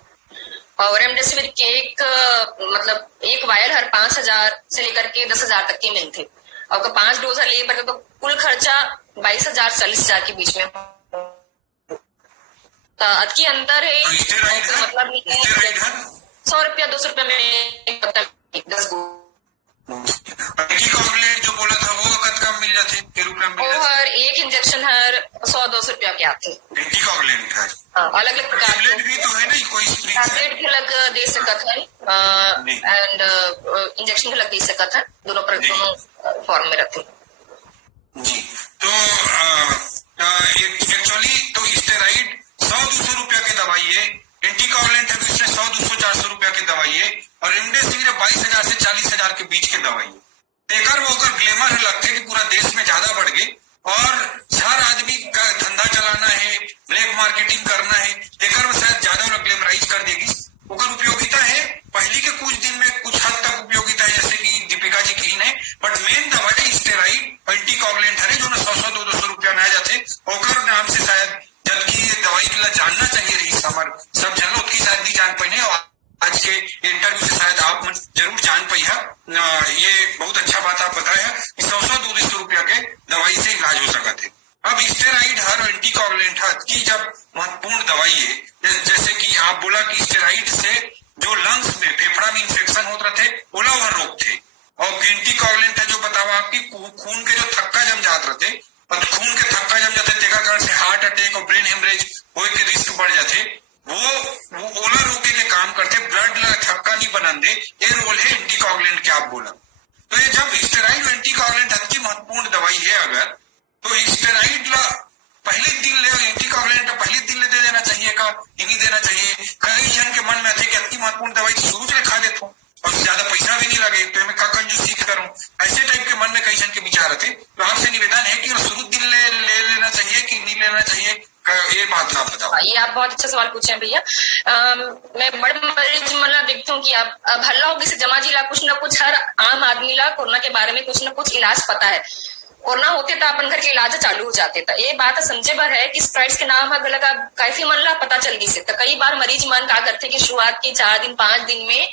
और रेमडेसिविर के एक वायल हर 5,000 से लेकर के 10,000 तक के मिलते, और 5 डोज ले पर तो कुल खर्चा 22,000 40,000 के बीच में अतकी अंतर है। मतलब 100 रुपया 200 रुपया में 10 गोली जो बोला था वो कद कम मिल जाते के रूप में वो हर एक इंजेक्शन हर 100-200 रुपया के आते। एंटीकोगुलेंट है अलग अलग प्रकार भी तो है ना, कोई टैबलेट भी अलग दे सकत है एंड इंजेक्शन भी अलग दे सकत है, दोनों फॉर्म में रखते जी। तो एक्चुअली तो स्टेरॉइड 100-200 रुपया की दवाई है, एंटीकोगुलेंट है तो इसमें 100-200-400 रुपया की दवाई है, और रेमडेसिविर 22,000 से 40,000 के बीच की दवाई है। देखकर वो अगर ग्लैमर लगते कि पूरा देश में ज्यादा बढ़ गए और हर आदमी का धंधा चलाना है, ब्लैक मार्केटिंग करना है, देखकर वो शायद ज्यादा ग्लैमराइज कर देगी। अगर उपयोगिता है पहले के कुछ दिन में कुछ हद तक उपयोगिता है जैसे कि दीपिका जी की है, बट मेन दवाई स्टेरॉइड एंटीकोगुलेंट है जो 100-200 रुपया में आ जाते और नाम से शायद जबकि ये दवाई के लिए जानना चाहिए रही समर सब जन लोग की शायद नहीं जान पाई और आज के इंटरव्यू से शायद आप जरूर जान पाई है। ये बहुत अच्छा बात आप बताया कि 100-200 रुपया के दवाई से इलाज हो सकता है। अब स्टेरॉइड हर एंटीकोगुलेंट की जब महत्वपूर्ण दवाई है, जैसे कि आप बोला कि स्टेरॉइड से जो लंग्स में फेफड़ा में इंफेक्शन होते थे ओला वह रोग थे, और एंटीकोगुलेंट है जो बताओ आपकी खून के जो थक्का जम जाते रहते और खून के थक्का जम जाते तेका कारण से हार्ट अटैक और ब्रेन हेमरेज होने के रिस्क बढ़ जाते, वो ओला रोके के काम करते, ब्लड थक्का नहीं बनान दे, ये रोल है एंटीकोगुलेंट के आप बोला। तो ये जब स्टेरॉइड एंटीकोगुलेंट की महत्वपूर्ण दवाई है अगर तो स्टेरॉइड ला पहले दिन ले एंटीकोगुलेंट पहले दिन ले दे देना चाहिए का नहीं देना चाहिए? कई जन के मन में थे कि अति महत्वपूर्ण दवाई शुरू से खा देता हूँ और ज्यादा पैसा भी नहीं लगे तो मैं का कंजूसी करूं, ऐसे टाइप के मन में कई जन के विचार थे। तो आपसे निवेदन है कि शुरू दिन ले लेना चाहिए कि नहीं लेना चाहिए, ये बात आप बताओ। ये आप बहुत अच्छा सवाल पूछे हैं भैया। मैं बड़े मरीज मतलब देखती हूँ कि अब हल्ला होगी से जमा जिला कुछ न कुछ हर आम आदमी ला कोरोना के बारे में कुछ न कुछ इलाज पता है। कोरोना होते तो अपन घर के इलाज चालू हो जाते था, ये बात समझे बार है कि स्टेरॉइड्स के नाम है गलत कैफी मन ला पता चल गई से तो कई बार मरीज मन का करते कि शुरुआत के 4 दिन 5 दिन में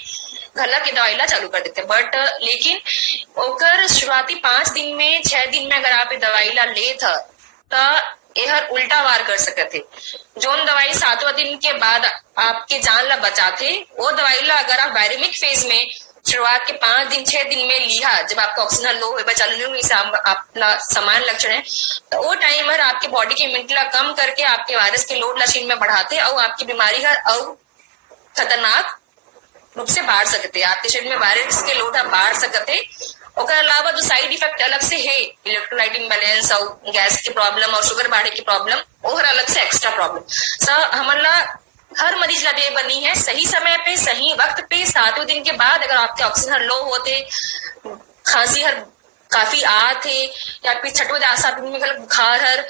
घला के दवाई ला चालू कर देते। बट लेकिन ओकर शुरुआती 5 दिन में 6 दिन में अगर आप दवाई ला ले था यहर उल्टा वार कर सकते। जोन दवाई 7वां दिन के बाद आपके जान ला बचाते, वो दवाई ला अगर आप वायरेमिक फेज में शुरुआत के 5 दिन 6 दिन में लिया, जब आपका ऑक्सीजन लो है चालू नहीं आपला समान लक्षण है, तो वो टाइमर आपके बॉडी के इम्यूनिटी ला कम करके आपके वायरस के लोड ला शरीर में बढ़ाते और आपकी बीमारी का और खतरनाक रूप से बढ़ सकते। आपके शरीर में वायरस के लोड बढ़ सकते। ओकर अलावा जो साइड इफेक्ट अलग से है, इलेक्ट्रोलाइट इम्बैलेंस और गैस की प्रॉब्लम और शुगर बढ़े की प्रॉब्लम, वो हर अलग से एक्स्ट्रा प्रॉब्लम हमारा हर मरीज ला दे बनी है सही समय पे सही वक्त पे। 7वें दिन के बाद अगर आपके ऑक्सीजन लो होते, खांसी हर काफी आ थे, या फिर 6वें 7वें दिन में बुखार हर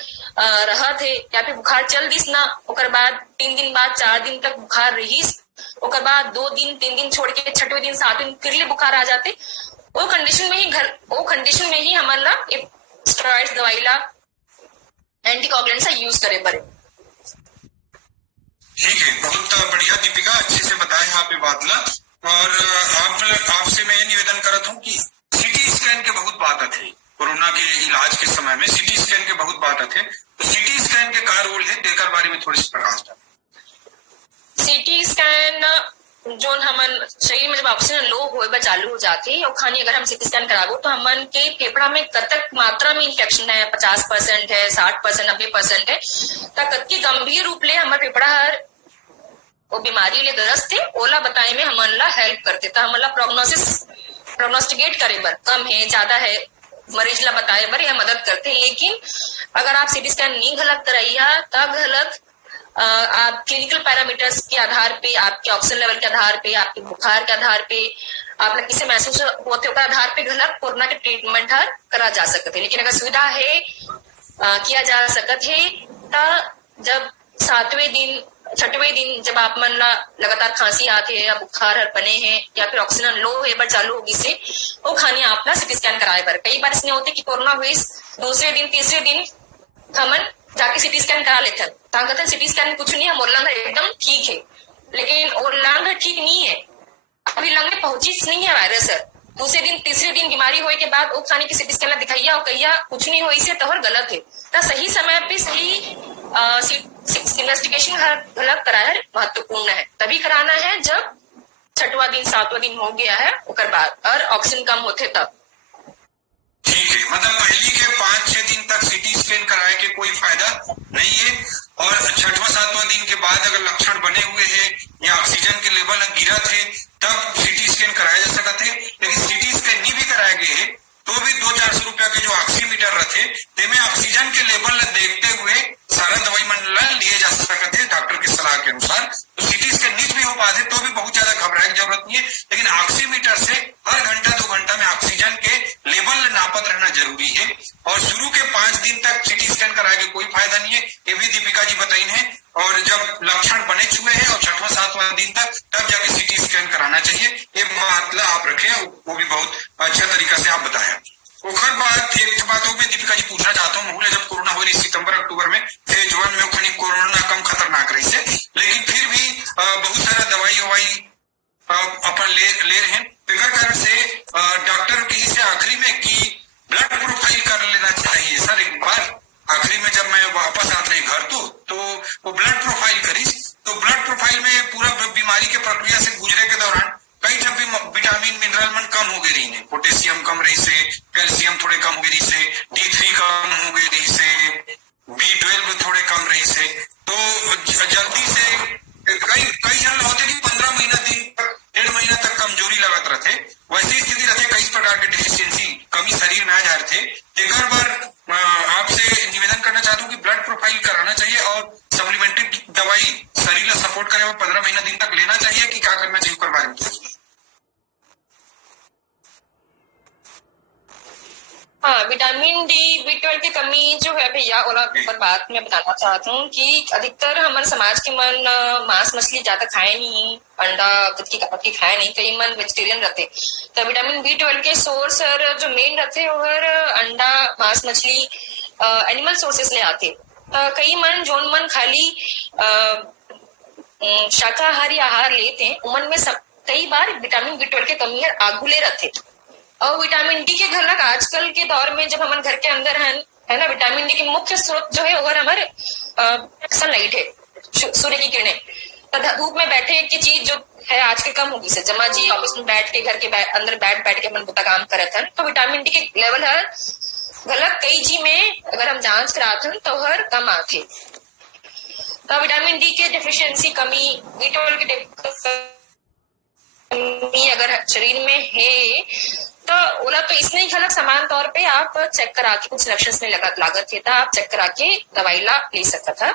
रहा थे, या फिर बुखार चल दिस ना, ओकर बाद 3 दिन बाद 4 दिन तक बुखार रहीस, ओकर बाद 2 दिन 3 दिन छोड़ के 6वें दिन 7वें दिन फिर बुखार आ जाते। वो कंडीशन में ही हमारा स्टेरॉइड्स दवाई ला एंटीकोगुलेंट्स यूज करे पड़े। ठीक है, बहुत बढ़िया दीपिका, अच्छे से बताए आप ये बात ला। और आपसे मैं ये निवेदन करता हूँ कि सीटी स्कैन के बहुत बात थे कोरोना के इलाज के समय में, सीटी स्कैन के बहुत बात थे, तो सीटी स्कैन के का रोल है देकर बारे में थोड़ी सी प्रकाश डाल। सीटी स्कैन जो हमन शरीर में जब ऑक्सीजन लो हो चालू हो जाती है और खानी अगर हम सीटी स्कैन कराबो तो हमन के फेफड़ा में कतक मात्रा में इन्फेक्शन है, 50% है, 60%, 90% है, कतकी गंभीर रूप ले हमारे फेफड़ा हर वो बीमारी ले ग्रस्त थे, ओला बताए में हमन ला हेल्प करते था। हमन ला प्रोग्नोस्टिकेट करे बर कम है ज्यादा है मरीज ला बताए बर यह मदद करते। लेकिन अगर आप सीटी स्कैन नहीं गलत कराइया तब गलत आप क्लिनिकल पैरामीटर्स के आधार पे, आपके ऑक्सीजन लेवल के आधार पे, आपके बुखार के आधार पे, आप किसी महसूस होते के आधार पे गलत कोरोना के ट्रीटमेंट हर करा जा सकते। लेकिन अगर सुविधा है किया जा सकत है तो जब 7वें दिन 6वें दिन जब आप मन लगातार खांसी आते है या बुखार हर बने हैं या फिर ऑक्सीजन लो है बर चालू होगी से वो खानी आप सीटी स्कैन कराए बर। कई बार इसने होते कि कोरोना हुई 2 दिन 3 दिन हमन जाके सीटी स्कैन करा लेते हैं, कहते सीटी स्कैन में कुछ नहीं है, मोर लंग एकदम ठीक है, लेकिन वो लंग ठीक नहीं है, अभी लंग में पहुंची नहीं है वायरस। 2 दिन 3 दिन बीमारी होने के बाद वो खाने की सीटी स्कैन दिखाइया और कहिया कुछ नहीं हुई से तो गलत है। तो सही समय पे सही इन्वेस्टिगेशन गलत कराया महत्वपूर्ण है, तभी कराना है जब 6वां दिन 7वां दिन हो गया है ओकर बाद और ऑक्सीजन कम होते तब। ठीक है, मतलब पहली के 5-6 दिन तक सीटी स्कैन कराए के कोई फायदा नहीं है, और 6वां 7वां दिन के बाद अगर लक्षण बने हुए हैं या ऑक्सीजन के लेवल गिरा थे तब सीटी स्कैन कराया जा सकता है। लेकिन सीटी स्कैन नहीं भी कराए गए है तो भी 200-400 रुपया के जो ऑक्सीमीटर रहते तेमें ऑक्सीजन के लेवल देखते हुए सारा दवाई मंडल लिए जा सकते हैं डॉक्टर की सलाह के अनुसार। तो सीटी स्कैन नहीं भी हो पाते तो भी बहुत ज्यादा घबराने की जरूरत नहीं है, लेकिन ऑक्सीमीटर से हर घंटा 2 घंटा में ऑक्सीजन के लेवल नापत रहना जरूरी है। और शुरू के 5 दिन तक सीटी स्कैन कराए के कोई फायदा नहीं है, ये भी दीपिका जी बताई है। और जब लक्षण बने चुके हैं और 6वां 7वां दिन तक तब जाके सीटी स्कैन कराना चाहिए, ये बात आप रखे, वो भी बहुत अच्छा तरीका से आप बताया। ओकर बाद एक बात में दीपिका जी पूछना चाहता हूँ, जब कोरोना हो रही सितंबर अक्टूबर में फेज 1 में खानी कोरोना कम खतरनाक रही से, लेकिन फिर भी बहुत सारा दवाई अपन ले रहे हैं, फिर कारण से डॉक्टर कहीं से आखिरी में कि ब्लड प्रोफाइल कर लेना चाहिए सर। एक बार आखिरी में जब मैं वापस आते घर तो वो ब्लड प्रोफाइल करी, तो ब्लड प्रोफाइल में पूरा बीमारी के प्रक्रिया से गुजरे के दौरान कई जब भी विटामिन मिनरल मन कम हो गई रही, पोटेशियम कम रही से, कैल्शियम थोड़े कम हो गई से, D3 कम हो गई रही से, B12 थोड़े कम रही से, तो जल्दी से कई जन होते कि 15 महीना दिन 1.5 महीना तक कमजोरी लगत रहते, वैसी स्थिति रहते, कई प्रकार के डिफिशियंसी कमी शरीर में आ जा रहे थे। एक बार आपसे निवेदन करना चाहता हूँ कि ब्लड प्रोफाइल कराना चाहिए और सप्लीमेंट्री दवाई शरीर को सपोर्ट करे वो 15 महीना दिन तक लेना चाहिए कि क्या करना चाहिए बारे में। हाँ, विटामिन डी B12 की कमी जो है भैया ओला पर बात मैं बताना चाहती हूँ कि अधिकतर हमारे समाज के मन मांस मछली ज्यादा खाए नहीं, अंडा की खाए नहीं, कई मन वेजिटेरियन रहते, तो विटामिन B12 के सोर्स जो मेन रहते और अंडा मांस मछली एनिमल सोर्सेस ले आते। कई मन जोन मन खाली शाकाहारी आहार लेते हैं उमन में कई बार विटामिन B12 के कमी हर आगुले रहते। और विटामिन डी के घलक आजकल के दौर में जब हम घर के अंदर है ना, विटामिन डी के मुख्य स्रोत जो है वो हमारे सनलाइट है, सूर्य की किरणें। धूप में बैठे की चीज जो है आज के कम होगी से जमा जी ऑफिस में बैठ के घर के अंदर बैठ के अपन बुता काम करे थे, तो विटामिन डी के लेवल हर गलत कई जी में अगर हम जांच कराते हैं तो हर कम आते। तो विटामिन डी के डेफिशिएंसी कमी, B12 की कमी अगर शरीर में है तो बोला तो इसने ही गलत समान तौर पे आप चेक करा के कुछ लक्षण में लागत है, आप चेक करा के दवाई ला ले सकता था।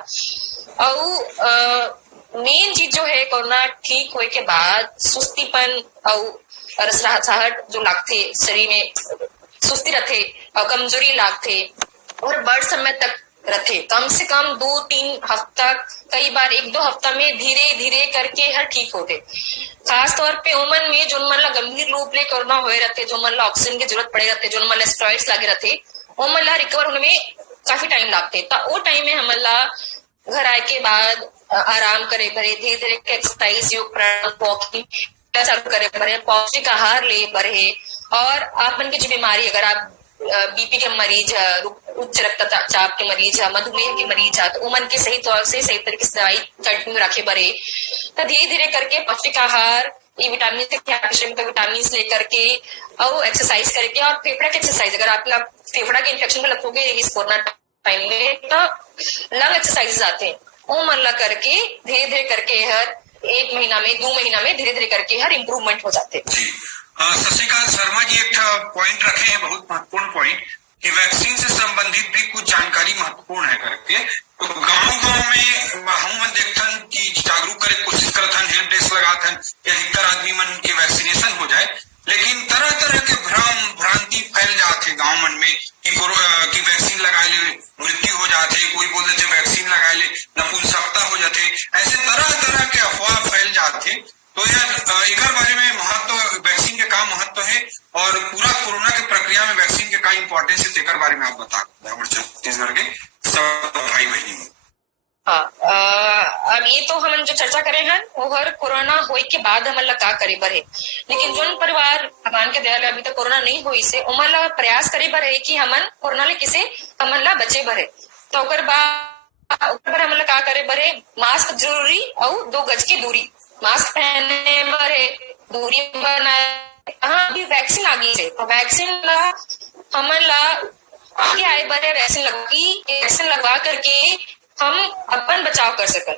और मेन चीज जो है कोरोना ठीक होए के बाद सुस्तीपन और रसराहट जो लागते शरीर में, सुस्ती रहते और कमजोरी लागते और बड़ समय तक रहते, कम से कम 2-3 हफ्ता, कई बार 1-2 हफ्ता में धीरे धीरे करके हर ठीक होते। खास तौर पे उमन में जो मन ला गंभीर रूप ले कोरोना हुए रहते, जो मन ला ऑक्सीजन की जरूरत पड़े रहते, जो मन ला स्टेरॉइड्स लागे रहते, वो मन ला रिकवर होने में काफी टाइम लागते। तो वो टाइम में हम ला घर आए के बाद आराम करे भरे, धीरे धीरे एक्सरसाइज, योग, प्राणायाम, वॉकिंग चालू करे भरे, पौष्टिक आहार ले भरे। और आप मन की जो बीमारी, अगर आप बीपी के मरीज है, उच्च रक्तचाप के मरीज है, मधुमेह के मरीज है, तो उमन के सही तौर से सही तरीके से दवाई कंटिन्यू रखे भरे। तो धीरे धीरे करके पौष्टिक आहार, ये विटामिन से कैल्शियम का विटामिन लेकर के और एक्सरसाइज करके, और फेफड़ा की एक्सरसाइज, अगर आपका फेफड़ा के इन्फेक्शन में लगोगे इस कोरोना टाइम में तो लंग एक्सरसाइजेस आते हैं, वो मन ला करके धीरे धीरे करके हर 1 महीना में 2 महीना में धीरे धीरे करके हर इम्प्रूवमेंट हो जाते। शशिकांत शर्मा जी एक पॉइंट रखे हैं, बहुत महत्वपूर्ण पॉइंट, कि वैक्सीन से संबंधित भी कुछ जानकारी महत्वपूर्ण है करके। तो गांव में हम देखथन कि जागरूक करे कोशिश करथन, हेल्प डेस्क लगाथन कि अधिकतर आदमी मन के वैक्सीनेशन हो जाए, लेकिन तरह तरह के भ्रम भ्रांति फैल जाते गांव मन में कि वैक्सीन लगाए ले मृत्यु हो जाते, कोई बोल देते वैक्सीन लगाए ले नपुंसकता हो जाते, ऐसे तरह तरह के अफवाह फैल जाते। तो यह एक बारे में महत्व, वैक्सीन के का महत्व है और पूरा कोरोना के प्रक्रिया में वैक्सीन के का इम्पोर्टेंस है, एक बारे में आप बता छत्तीसगढ़ के सब भाई बहनी। अब ये तो हम जो चर्चा करे हैं वो हर कोरोना होए के बाद हम का करे बर है, लेकिन जो परिवार भगवान के दया अभी तक कोरोना नहीं हुई से उमन ला प्रयास करे बर है कि हमन कोरोना ले किसे हमन ला बचे बर है। तो ओकर बाद हमन का करे बर है, मास्क जरूरी और 2 गज की दूरी, मास्क पहनने बर है, दूरी बनाए। हाँ, अभी वैक्सीन आ गई है तो वैक्सीन ला हमन ला आगे आए बर है, वैक्सीन लगवा करके हम अपन बचाव कर सकन।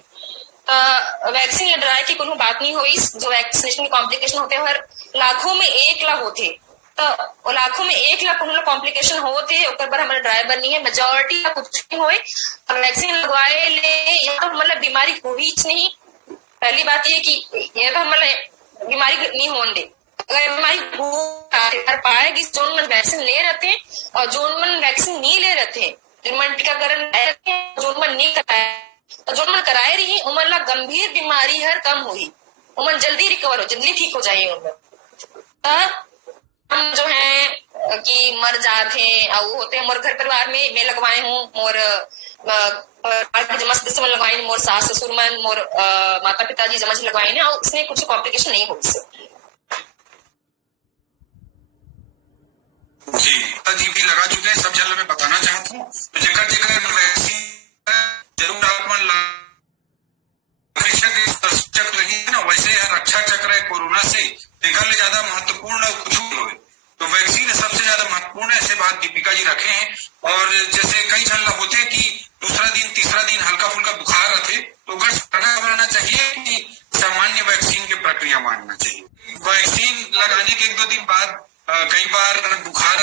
वैक्सीन डराए की कोई बात नहीं हुई, जो वैक्सीनेशन के कॉम्प्लिकेशन होते हैं हर लाखों में 1 लाख होते, तो लाखों में 1 लाख कॉम्प्लिकेशन होते, ओकर पर हमारे ड्राइवर नहीं है, मेजोरिटी कुछ नहीं हुए वैक्सीन लगवाए ले, या तो मतलब बीमारी हुई नहीं। पहली बात ये कि ये तो मतलब बीमारी नहीं होने दे, अगर बीमारी कर पाएगी जो मन वैक्सीन ले रहते हैं और जो मन वैक्सीन नहीं ले रहते हैं, जिनमन टीकाकरण जो मन नहीं कराए, तो जो मन कराए रही उमन ला गंभीर बीमारी हर कम हुई, उमन जल्दी रिकवर हो, जल्दी ठीक हो जाए। हम जो है कि मर जाते हैं और होते हैं, मोर घर परिवार में मैं लगवाए हूँ, मोर जमा सदस्य लगवाए, मोर सास ससुर मन, मोर माता पिताजी जमा लगवाए और उसमें कुछ कॉम्प्लिकेशन नहीं हुई से। जी जी भी लगा चुके हैं, सब जन मैं बताना चाहता हूँ, तो जेकर जेकर वैक्सीन जरूर आप मन चक्र रही है ना, वैसे रक्षा चक्र है कोरोना से देखा ले ज्यादा महत्वपूर्ण कुछ हो, तो वैक्सीन सबसे ज्यादा महत्वपूर्ण है, ऐसे बात दीपिका जी रखे हैं। और जैसे कई जन होते कि दूसरा दिन तीसरा दिन हल्का फुल्का बुखार रहते, तो घबराना चाहिए कि सामान्य वैक्सीन की प्रक्रिया मानना चाहिए। वैक्सीन लगाने के 1-2 दिन बाद कई बार बुखार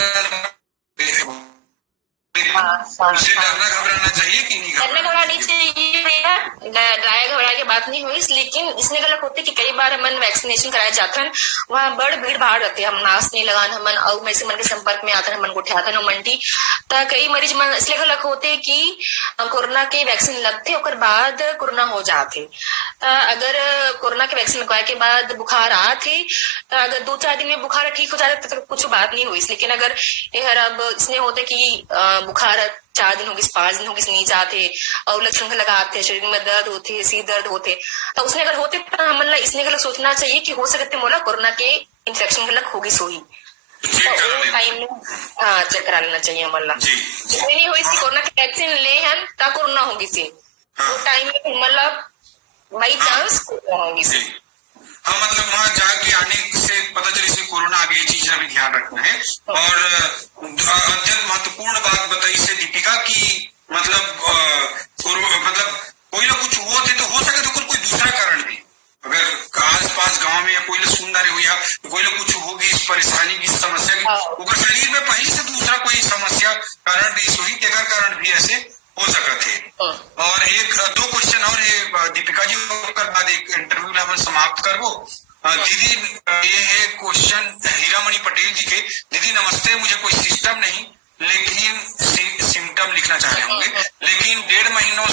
उससे डरना घबराना चाहिए कि नहीं घबरानी चाहिए, डराया घबराए की बात नहीं हुई, लेकिन इसने गलत होती कि कई बार हमन वैक्सीनेशन कराए जाथन, वहाँ बड़ भीड़ भाड़ रहते, हम मास्क नहीं लगान, हमन और में से मन के संपर्क में आथन, हमन को उठाथन और मंटी, तो कई मरीज मन इसलिए गलत होते कि कोरोना के वैक्सीन लगते ओकर बाद कोरोना हो जाते। अगर कोरोना के वैक्सीन लगवाए के बाद बुखार आ थे, अगर 2-4 दिन में बुखार ठीक हो जाता तो कुछ बात नहीं हुई। लेकिन अगर यार अब इसने होते कि बुखार 4 दिन होगी, 5 दिन होगी, नहीं जाते और लक्षण लगाते, शरीर में दर्द होते, सिर दर्द होते, तो उसने अगर होते तो हमला इसने गलत सोचना चाहिए कि हो सकते मोला कोरोना के इन्फेक्शन गलत होगी सोई, तो टाइम में हाँ चेक करा लेना चाहिए हमला। नहीं हुई कोरोना की वैक्सीन ले हैं ता कोरोना होगी सी, वो टाइम में मतलब बाई चांस होगी सी। हाँ, मतलब वहाँ जाके आने से पता चले इसमें कोरोना आ गई, चीज का भी ध्यान रखना है। और अत्यंत महत्वपूर्ण बात बताई से दीपिका की, मतलब कोई ना कुछ हुआ थे तो हो सके तो कोई दूसरा कारण भी, अगर आस पास गांव में या कोई सुंदर हुई तो कोई कुछ होगी इस परेशानी की समस्या की, अगर शरीर में पहले से दूसरा कोई समस्या कारण भी हुई तेकर कारण भी ऐसे हो सकते थे। और एक 2 क्वेश्चन और है दीपिका जी, ओकर बाद एक इंटरव्यू हम समाप्त करबो। दीदी ये है क्वेश्चन हीरामणि पटेल जी के, दीदी नमस्ते, मुझे कोई सिस्टम नहीं लेकिन सिम्टम लिखना चाह रहे होंगे, लेकिन 1.5 महीनों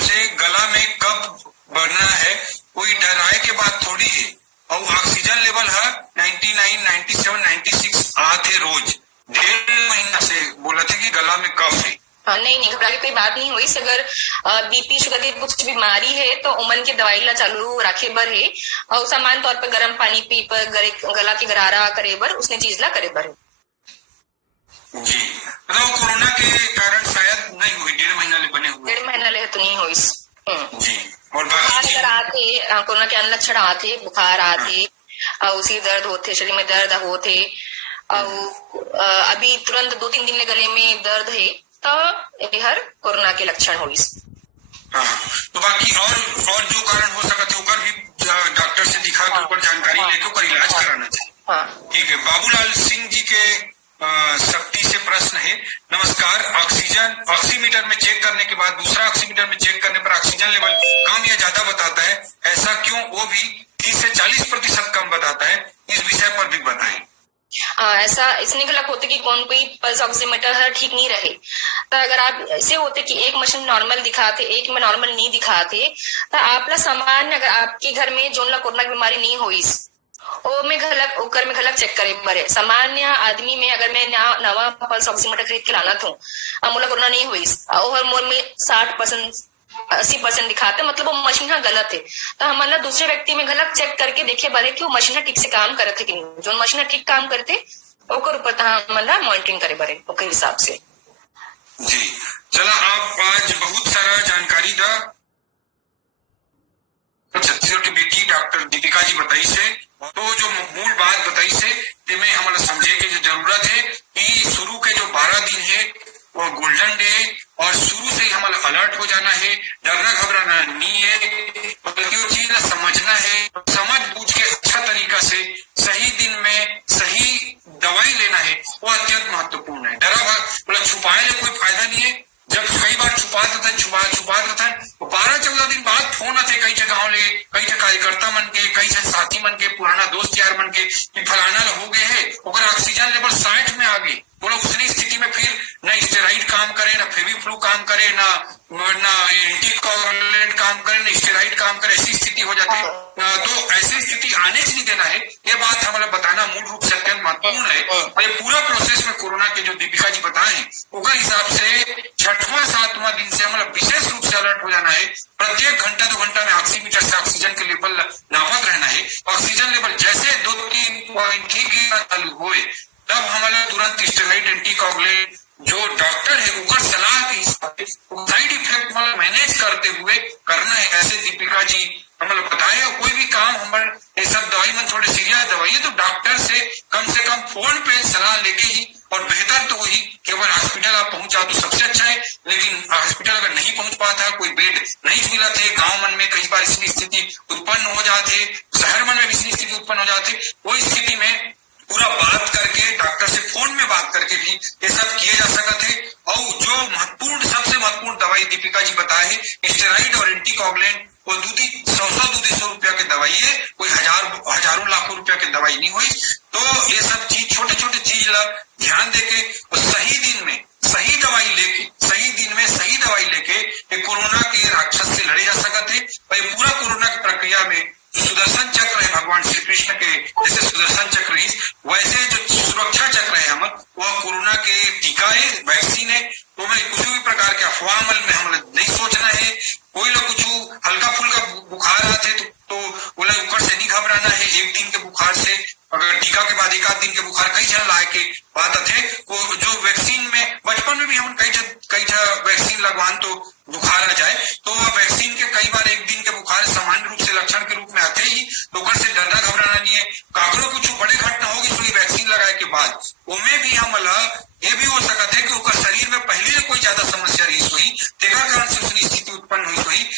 से गला में कफ बढ़ना है, कोई डराए के बाद थोड़ी है, और ऑक्सीजन लेवल है 99, 97, 96 आते रोज, 1.5 महीना से बोला थे कि गला में कफ है। नहीं घबरा की कोई बात नहीं हुई। अगर बीपी शुगर की कुछ बीमारी है तो उमन की दवाई ला चालू रखे बर है, और सामान्य तौर पर गर्म पानी पी पर गला की गरारा करे बर उसने चीज ला करे बर है जी। मतलब कोरोना के कारण शायद नहीं हुई, 1.5 महीना ले बने हुए, 1.5 महीना ले तो नहीं हुई जी। और बुखार आते, कोरोना के अन्य लक्षण आते, बुखार आते और उसी दर्द होते, शरीर में दर्द होते, और अभी तुरंत 2-3 दिन ले गले में दर्द है तो हर कोरोना के लक्षण हुई। हाँ, तो बाकी और जो कारण हो सकते ऊपर भी डॉक्टर से दिखा के ऊपर जानकारी लेके ऊपर इलाज कराना चाहिए। ठीक है। बाबूलाल सिंह जी के शक्ति से प्रश्न है, नमस्कार, ऑक्सीमीटर में चेक करने के बाद दूसरा ऑक्सीमीटर में चेक करने पर ऑक्सीजन लेवल कम या ज्यादा बताता है, ऐसा क्यों? वो भी 30 से 40% कम बताता है, इस विषय पर भी बताएं। ऐसा इसने गलत होते कि कोई पल्स ऑक्सीमीटर ठीक नहीं रहे, तो अगर आप ऐसे होते कि एक मशीन नॉर्मल दिखाते, एक में नॉर्मल नहीं दिखाते, तो आप सामान्य अगर आपके घर में जो कोरोना की बीमारी नहीं हुई में गलत चेक करे बरे। सामान्य आदमी में अगर मैं नवा पल्स ऑक्सीमीटर खरीद के लाना था, मोला कोरोना नहीं हुई और मोर में 60%, 80% दिखाते, मतलब वो मशीन गलत है, तो हमारा दूसरे व्यक्ति में गलत चेक करके देखे बारे कि वो मशीन ठीक से काम करते कि नहीं। जो मशीन ठीक काम करते ओकर ऊपर हमारा मॉनिटरिंग करे बारे ओकर हिसाब से। जी चला, आप आज बहुत सारा जानकारी दा छत्तीसगढ़ की बेटी डॉक्टर दीपिका जी बताई से, तो जो मूल बात बताई से में हमारा समझे के जो जरूरत है कि शुरू के जो 12 दिन है वो गोल्डन डे, और शुरू से ही हमारा अलर्ट हो जाना है, डरना घबराना नहीं है, बल्कि वो चीज समझना है, समझ बूझ के अच्छा तरीका से सही दिन में सही दवाई लेना है, वो अत्यंत महत्वपूर्ण है। डरा छुपाए कोई फायदा नहीं है, जब कई बार छुपा देता है 12-14 दिन बाद फोन आते कई जगहों ले, कई कार्यकर्ता मन के, कई साथी मन के, पुराना दोस्त यार मन के कि फलाना हो गए है, अगर ऑक्सीजन लेवल 60 में आ गई, बोला उसने स्थिति में फिर न स्टेरॉइड काम करे, न फेविफ्लू काम करे, न एंटीकोगुलेंट काम करे, न स्टेरॉइड काम करे, ऐसी स्थिति हो जाती है। तो ऐसी स्थिति आने से नहीं देना है, ये बात हमारा बताना मूल रूप से अत्यंत महत्वपूर्ण है। और ये पूरा प्रोसेस में कोरोना के जो दीपिका जी बताए उसका हिसाब से 6वां-7वां दिन से हमारा विशेष रूप से अलर्ट हो जाना है। प्रत्येक घंटा 2 घंटा में ऑक्सीमीटर से ऑक्सीजन के लेवल नापत रहना है। ऑक्सीजन लेवल जैसे 2-3 पॉइंट ठीक गिरना चालू हुए तब हमारा तुरंत स्टेरॉइड, एंटीकोगुलेंट जो डॉक्टर है उनका सलाह के हिसाब से साइड इफेक्ट मैनेज करते हुए करना है। ऐसे दीपिका जी हमें बताए, कोई भी काम हमारे ये सब दवाई में थोड़ी सीरियस दवाई है तो डॉक्टर से कम फोन पे सलाह लेके ही, और बेहतर तो वही कि अगर हॉस्पिटल आप पहुंचा तो सबसे अच्छा है, लेकिन हॉस्पिटल अगर नहीं पहुंच पाता, कोई बेड नहीं मिला थे, गांव मन में कई बार इसकी स्थिति उत्पन्न हो जाते, शहर मन में भी इसकी स्थिति उत्पन्न हो जाती, वो स्थिति में पूरा बात करके डॉक्टर से फोन में बात करके भी ये सब किए जा सकते है। और जो सबसे महत्वपूर्ण दवाई दीपिका जी बताए है स्टेरॉइड और एंटीकोगुलेंट, वो 100-200 रुपया की दवाई है, कोई हजारों लाखों रुपया की दवाई नहीं हुई। तो ये सब चीज छोटे छोटे चीज ला ध्यान देके और सही दिन में सही दवाई लेके, सही दिन में सही दवाई लेके ये कोरोना के राक्षस से लड़े जा सकते थे। और ये पूरा कोरोना की प्रक्रिया में सुदर्शन चक्र है भगवान श्री कृष्ण के, जैसे सुदर्शन चक्र है वैसे जो सुरक्षा चक्र है हम, वह कोरोना के टीका है, वैक्सीन है। तो हमें किसी भी प्रकार के अफवाह अमल में हमें नहीं सोचना है। कोई लोग कुछ हल्का फुल्का बुखार आते तो वो लोग ऊपर से नहीं घबराना है। एक दिन के बुखार से, अगर टीका के बाद एक आध दिन के बुखार कई जन लाए के बात थे, वो जो वैक्सीन में बचपन में भी हम कई वैक्सीन लगवान तो बुखार आ जाए, तो वैक्सीन के कई बार एक दिन के बुखार सामान्य रूप से लक्षण के रूप में आते ही, तो ऊपर से डरना घबराना नहीं है। काकरो कुछ बड़े घटना होगी सुई वैक्सीन लगाए के बाद, उनमें भी हम ये भी हो सकता है कि उनका शरीर में पहले से कोई ज्यादा समस्या रही हुई, तेरा कारण से उसकी स्थिति उत्पन्न हुई हुई।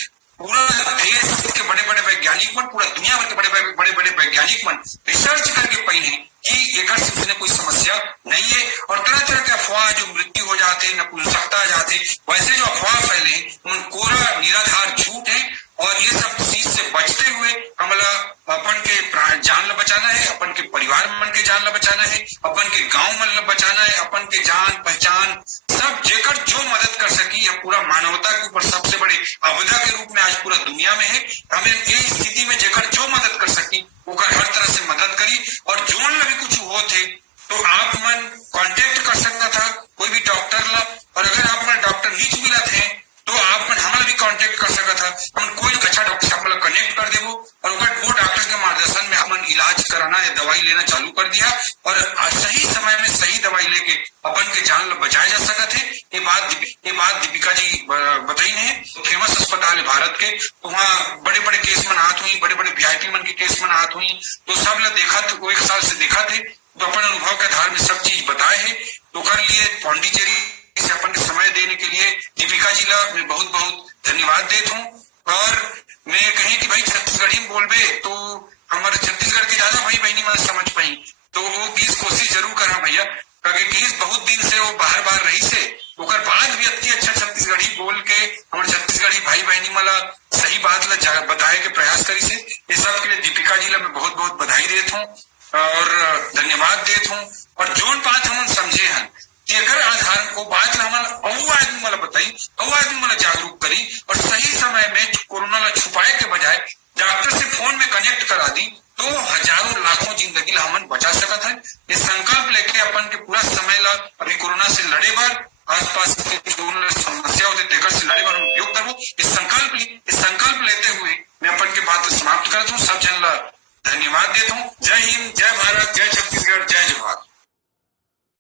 पूरा देश के बड़े बड़े वैज्ञानिक मन, पूरा दुनिया भर के बड़े बड़े वैज्ञानिक मन रिसर्च करके पाई है कि एक से उसने कोई समस्या नहीं है। और तरह तरह के अफवाह जो मृत्यु हो जाते, नपुंसकता आ जाते, वैसे जो अफवाह फैले उन कोरा निराधार झूठ है। और ये सब चीज से बचते हुए हमला अपन के प्राण जान ल बचाना है, अपन के परिवार मन के जान ल बचाना है, अपन के गांव मन ल बचाना है, अपन के जान पहचान सब जेकर जो मदद कर सकी, यह पूरा मानवता के ऊपर सबसे बड़ी आपदा के रूप में आज पूरा दुनिया में है। हमें ये स्थिति में जेकर जो मदद कर सकी ओकर हर तरह से मदद करी। और जोन ल भी कुछ हो थे तो आप मन कांटेक्ट कर सकता था कोई भी डॉक्टर ला, और अगर आप मन डॉक्टर नहीं मिला थे तो आप मन हमारा भी कांटेक्ट कर सकता था। हम कोई अच्छा डॉक्टर से अपना कनेक्ट कर देवो और वो डॉक्टर के मार्गदर्शन में अपन इलाज कराना या दवाई लेना चालू कर दिया, और सही समय में सही दवाई लेके अपन के जान बचाए जा सकते थे। ये बात दीपिका जी बताई है। फेमस अस्पताल है भारत के, तो वहाँ बड़े बड़े केस मन आत हुई, बड़े बड़े VIP मन के केस मन आत हुई, तो सब लोग देखा थे, वो 1 साल से देखा थे, तो अपन अनुभव के आधार में सब चीज बताए है। तो कर लिए पौंडीचेरी से अपन के समय देने के लिए दीपिका जी ला मैं बहुत बहुत धन्यवाद देता हूँ। और मैं कहीं कि भाई छत्तीसगढ़ी में बोलबे तो हमारे छत्तीसगढ़ के ज्यादा भाई बहनी मन समझ पाई, तो वो गीत कोशिश जरूर करा भैया, क्योंकि गीत बहुत दिन से वो बाहर रही से, ओकर बाद भी अति अच्छा छत्तीसगढ़ी बोल के हमारे छत्तीसगढ़ी भाई बहनी मला सही बात ला बताए के प्रयास करी से। ये सब के लिए दीपिका जी ला मैं बहुत बहुत बधाई देता हूँ और धन्यवाद देता हूँ। और जोन बात हम समझे हैं कि अगर आधार को बात आदमी मला बताई, आदमी मला जागरूक करी, और सही समय में कोरोना ला छुपाए के बजाय डॉक्टर से फोन में कनेक्ट करा दी, तो हजारों लाखों जिंदगी ला हमन बचा सकत है। ये संकल्प लेके अपन के पूरा समय ला अभी कोरोना से लड़े बर, आसपास के जो समस्या होते तेकर से लड़े बर उपयोग करबो। इस संकल्प लेते हुए मैं अपन के बात समाप्त करता हूँ। सब जन ला धन्यवाद देता हूँ। जय हिंद, जय भारत, जय छत्तीसगढ़, जय जवाहर।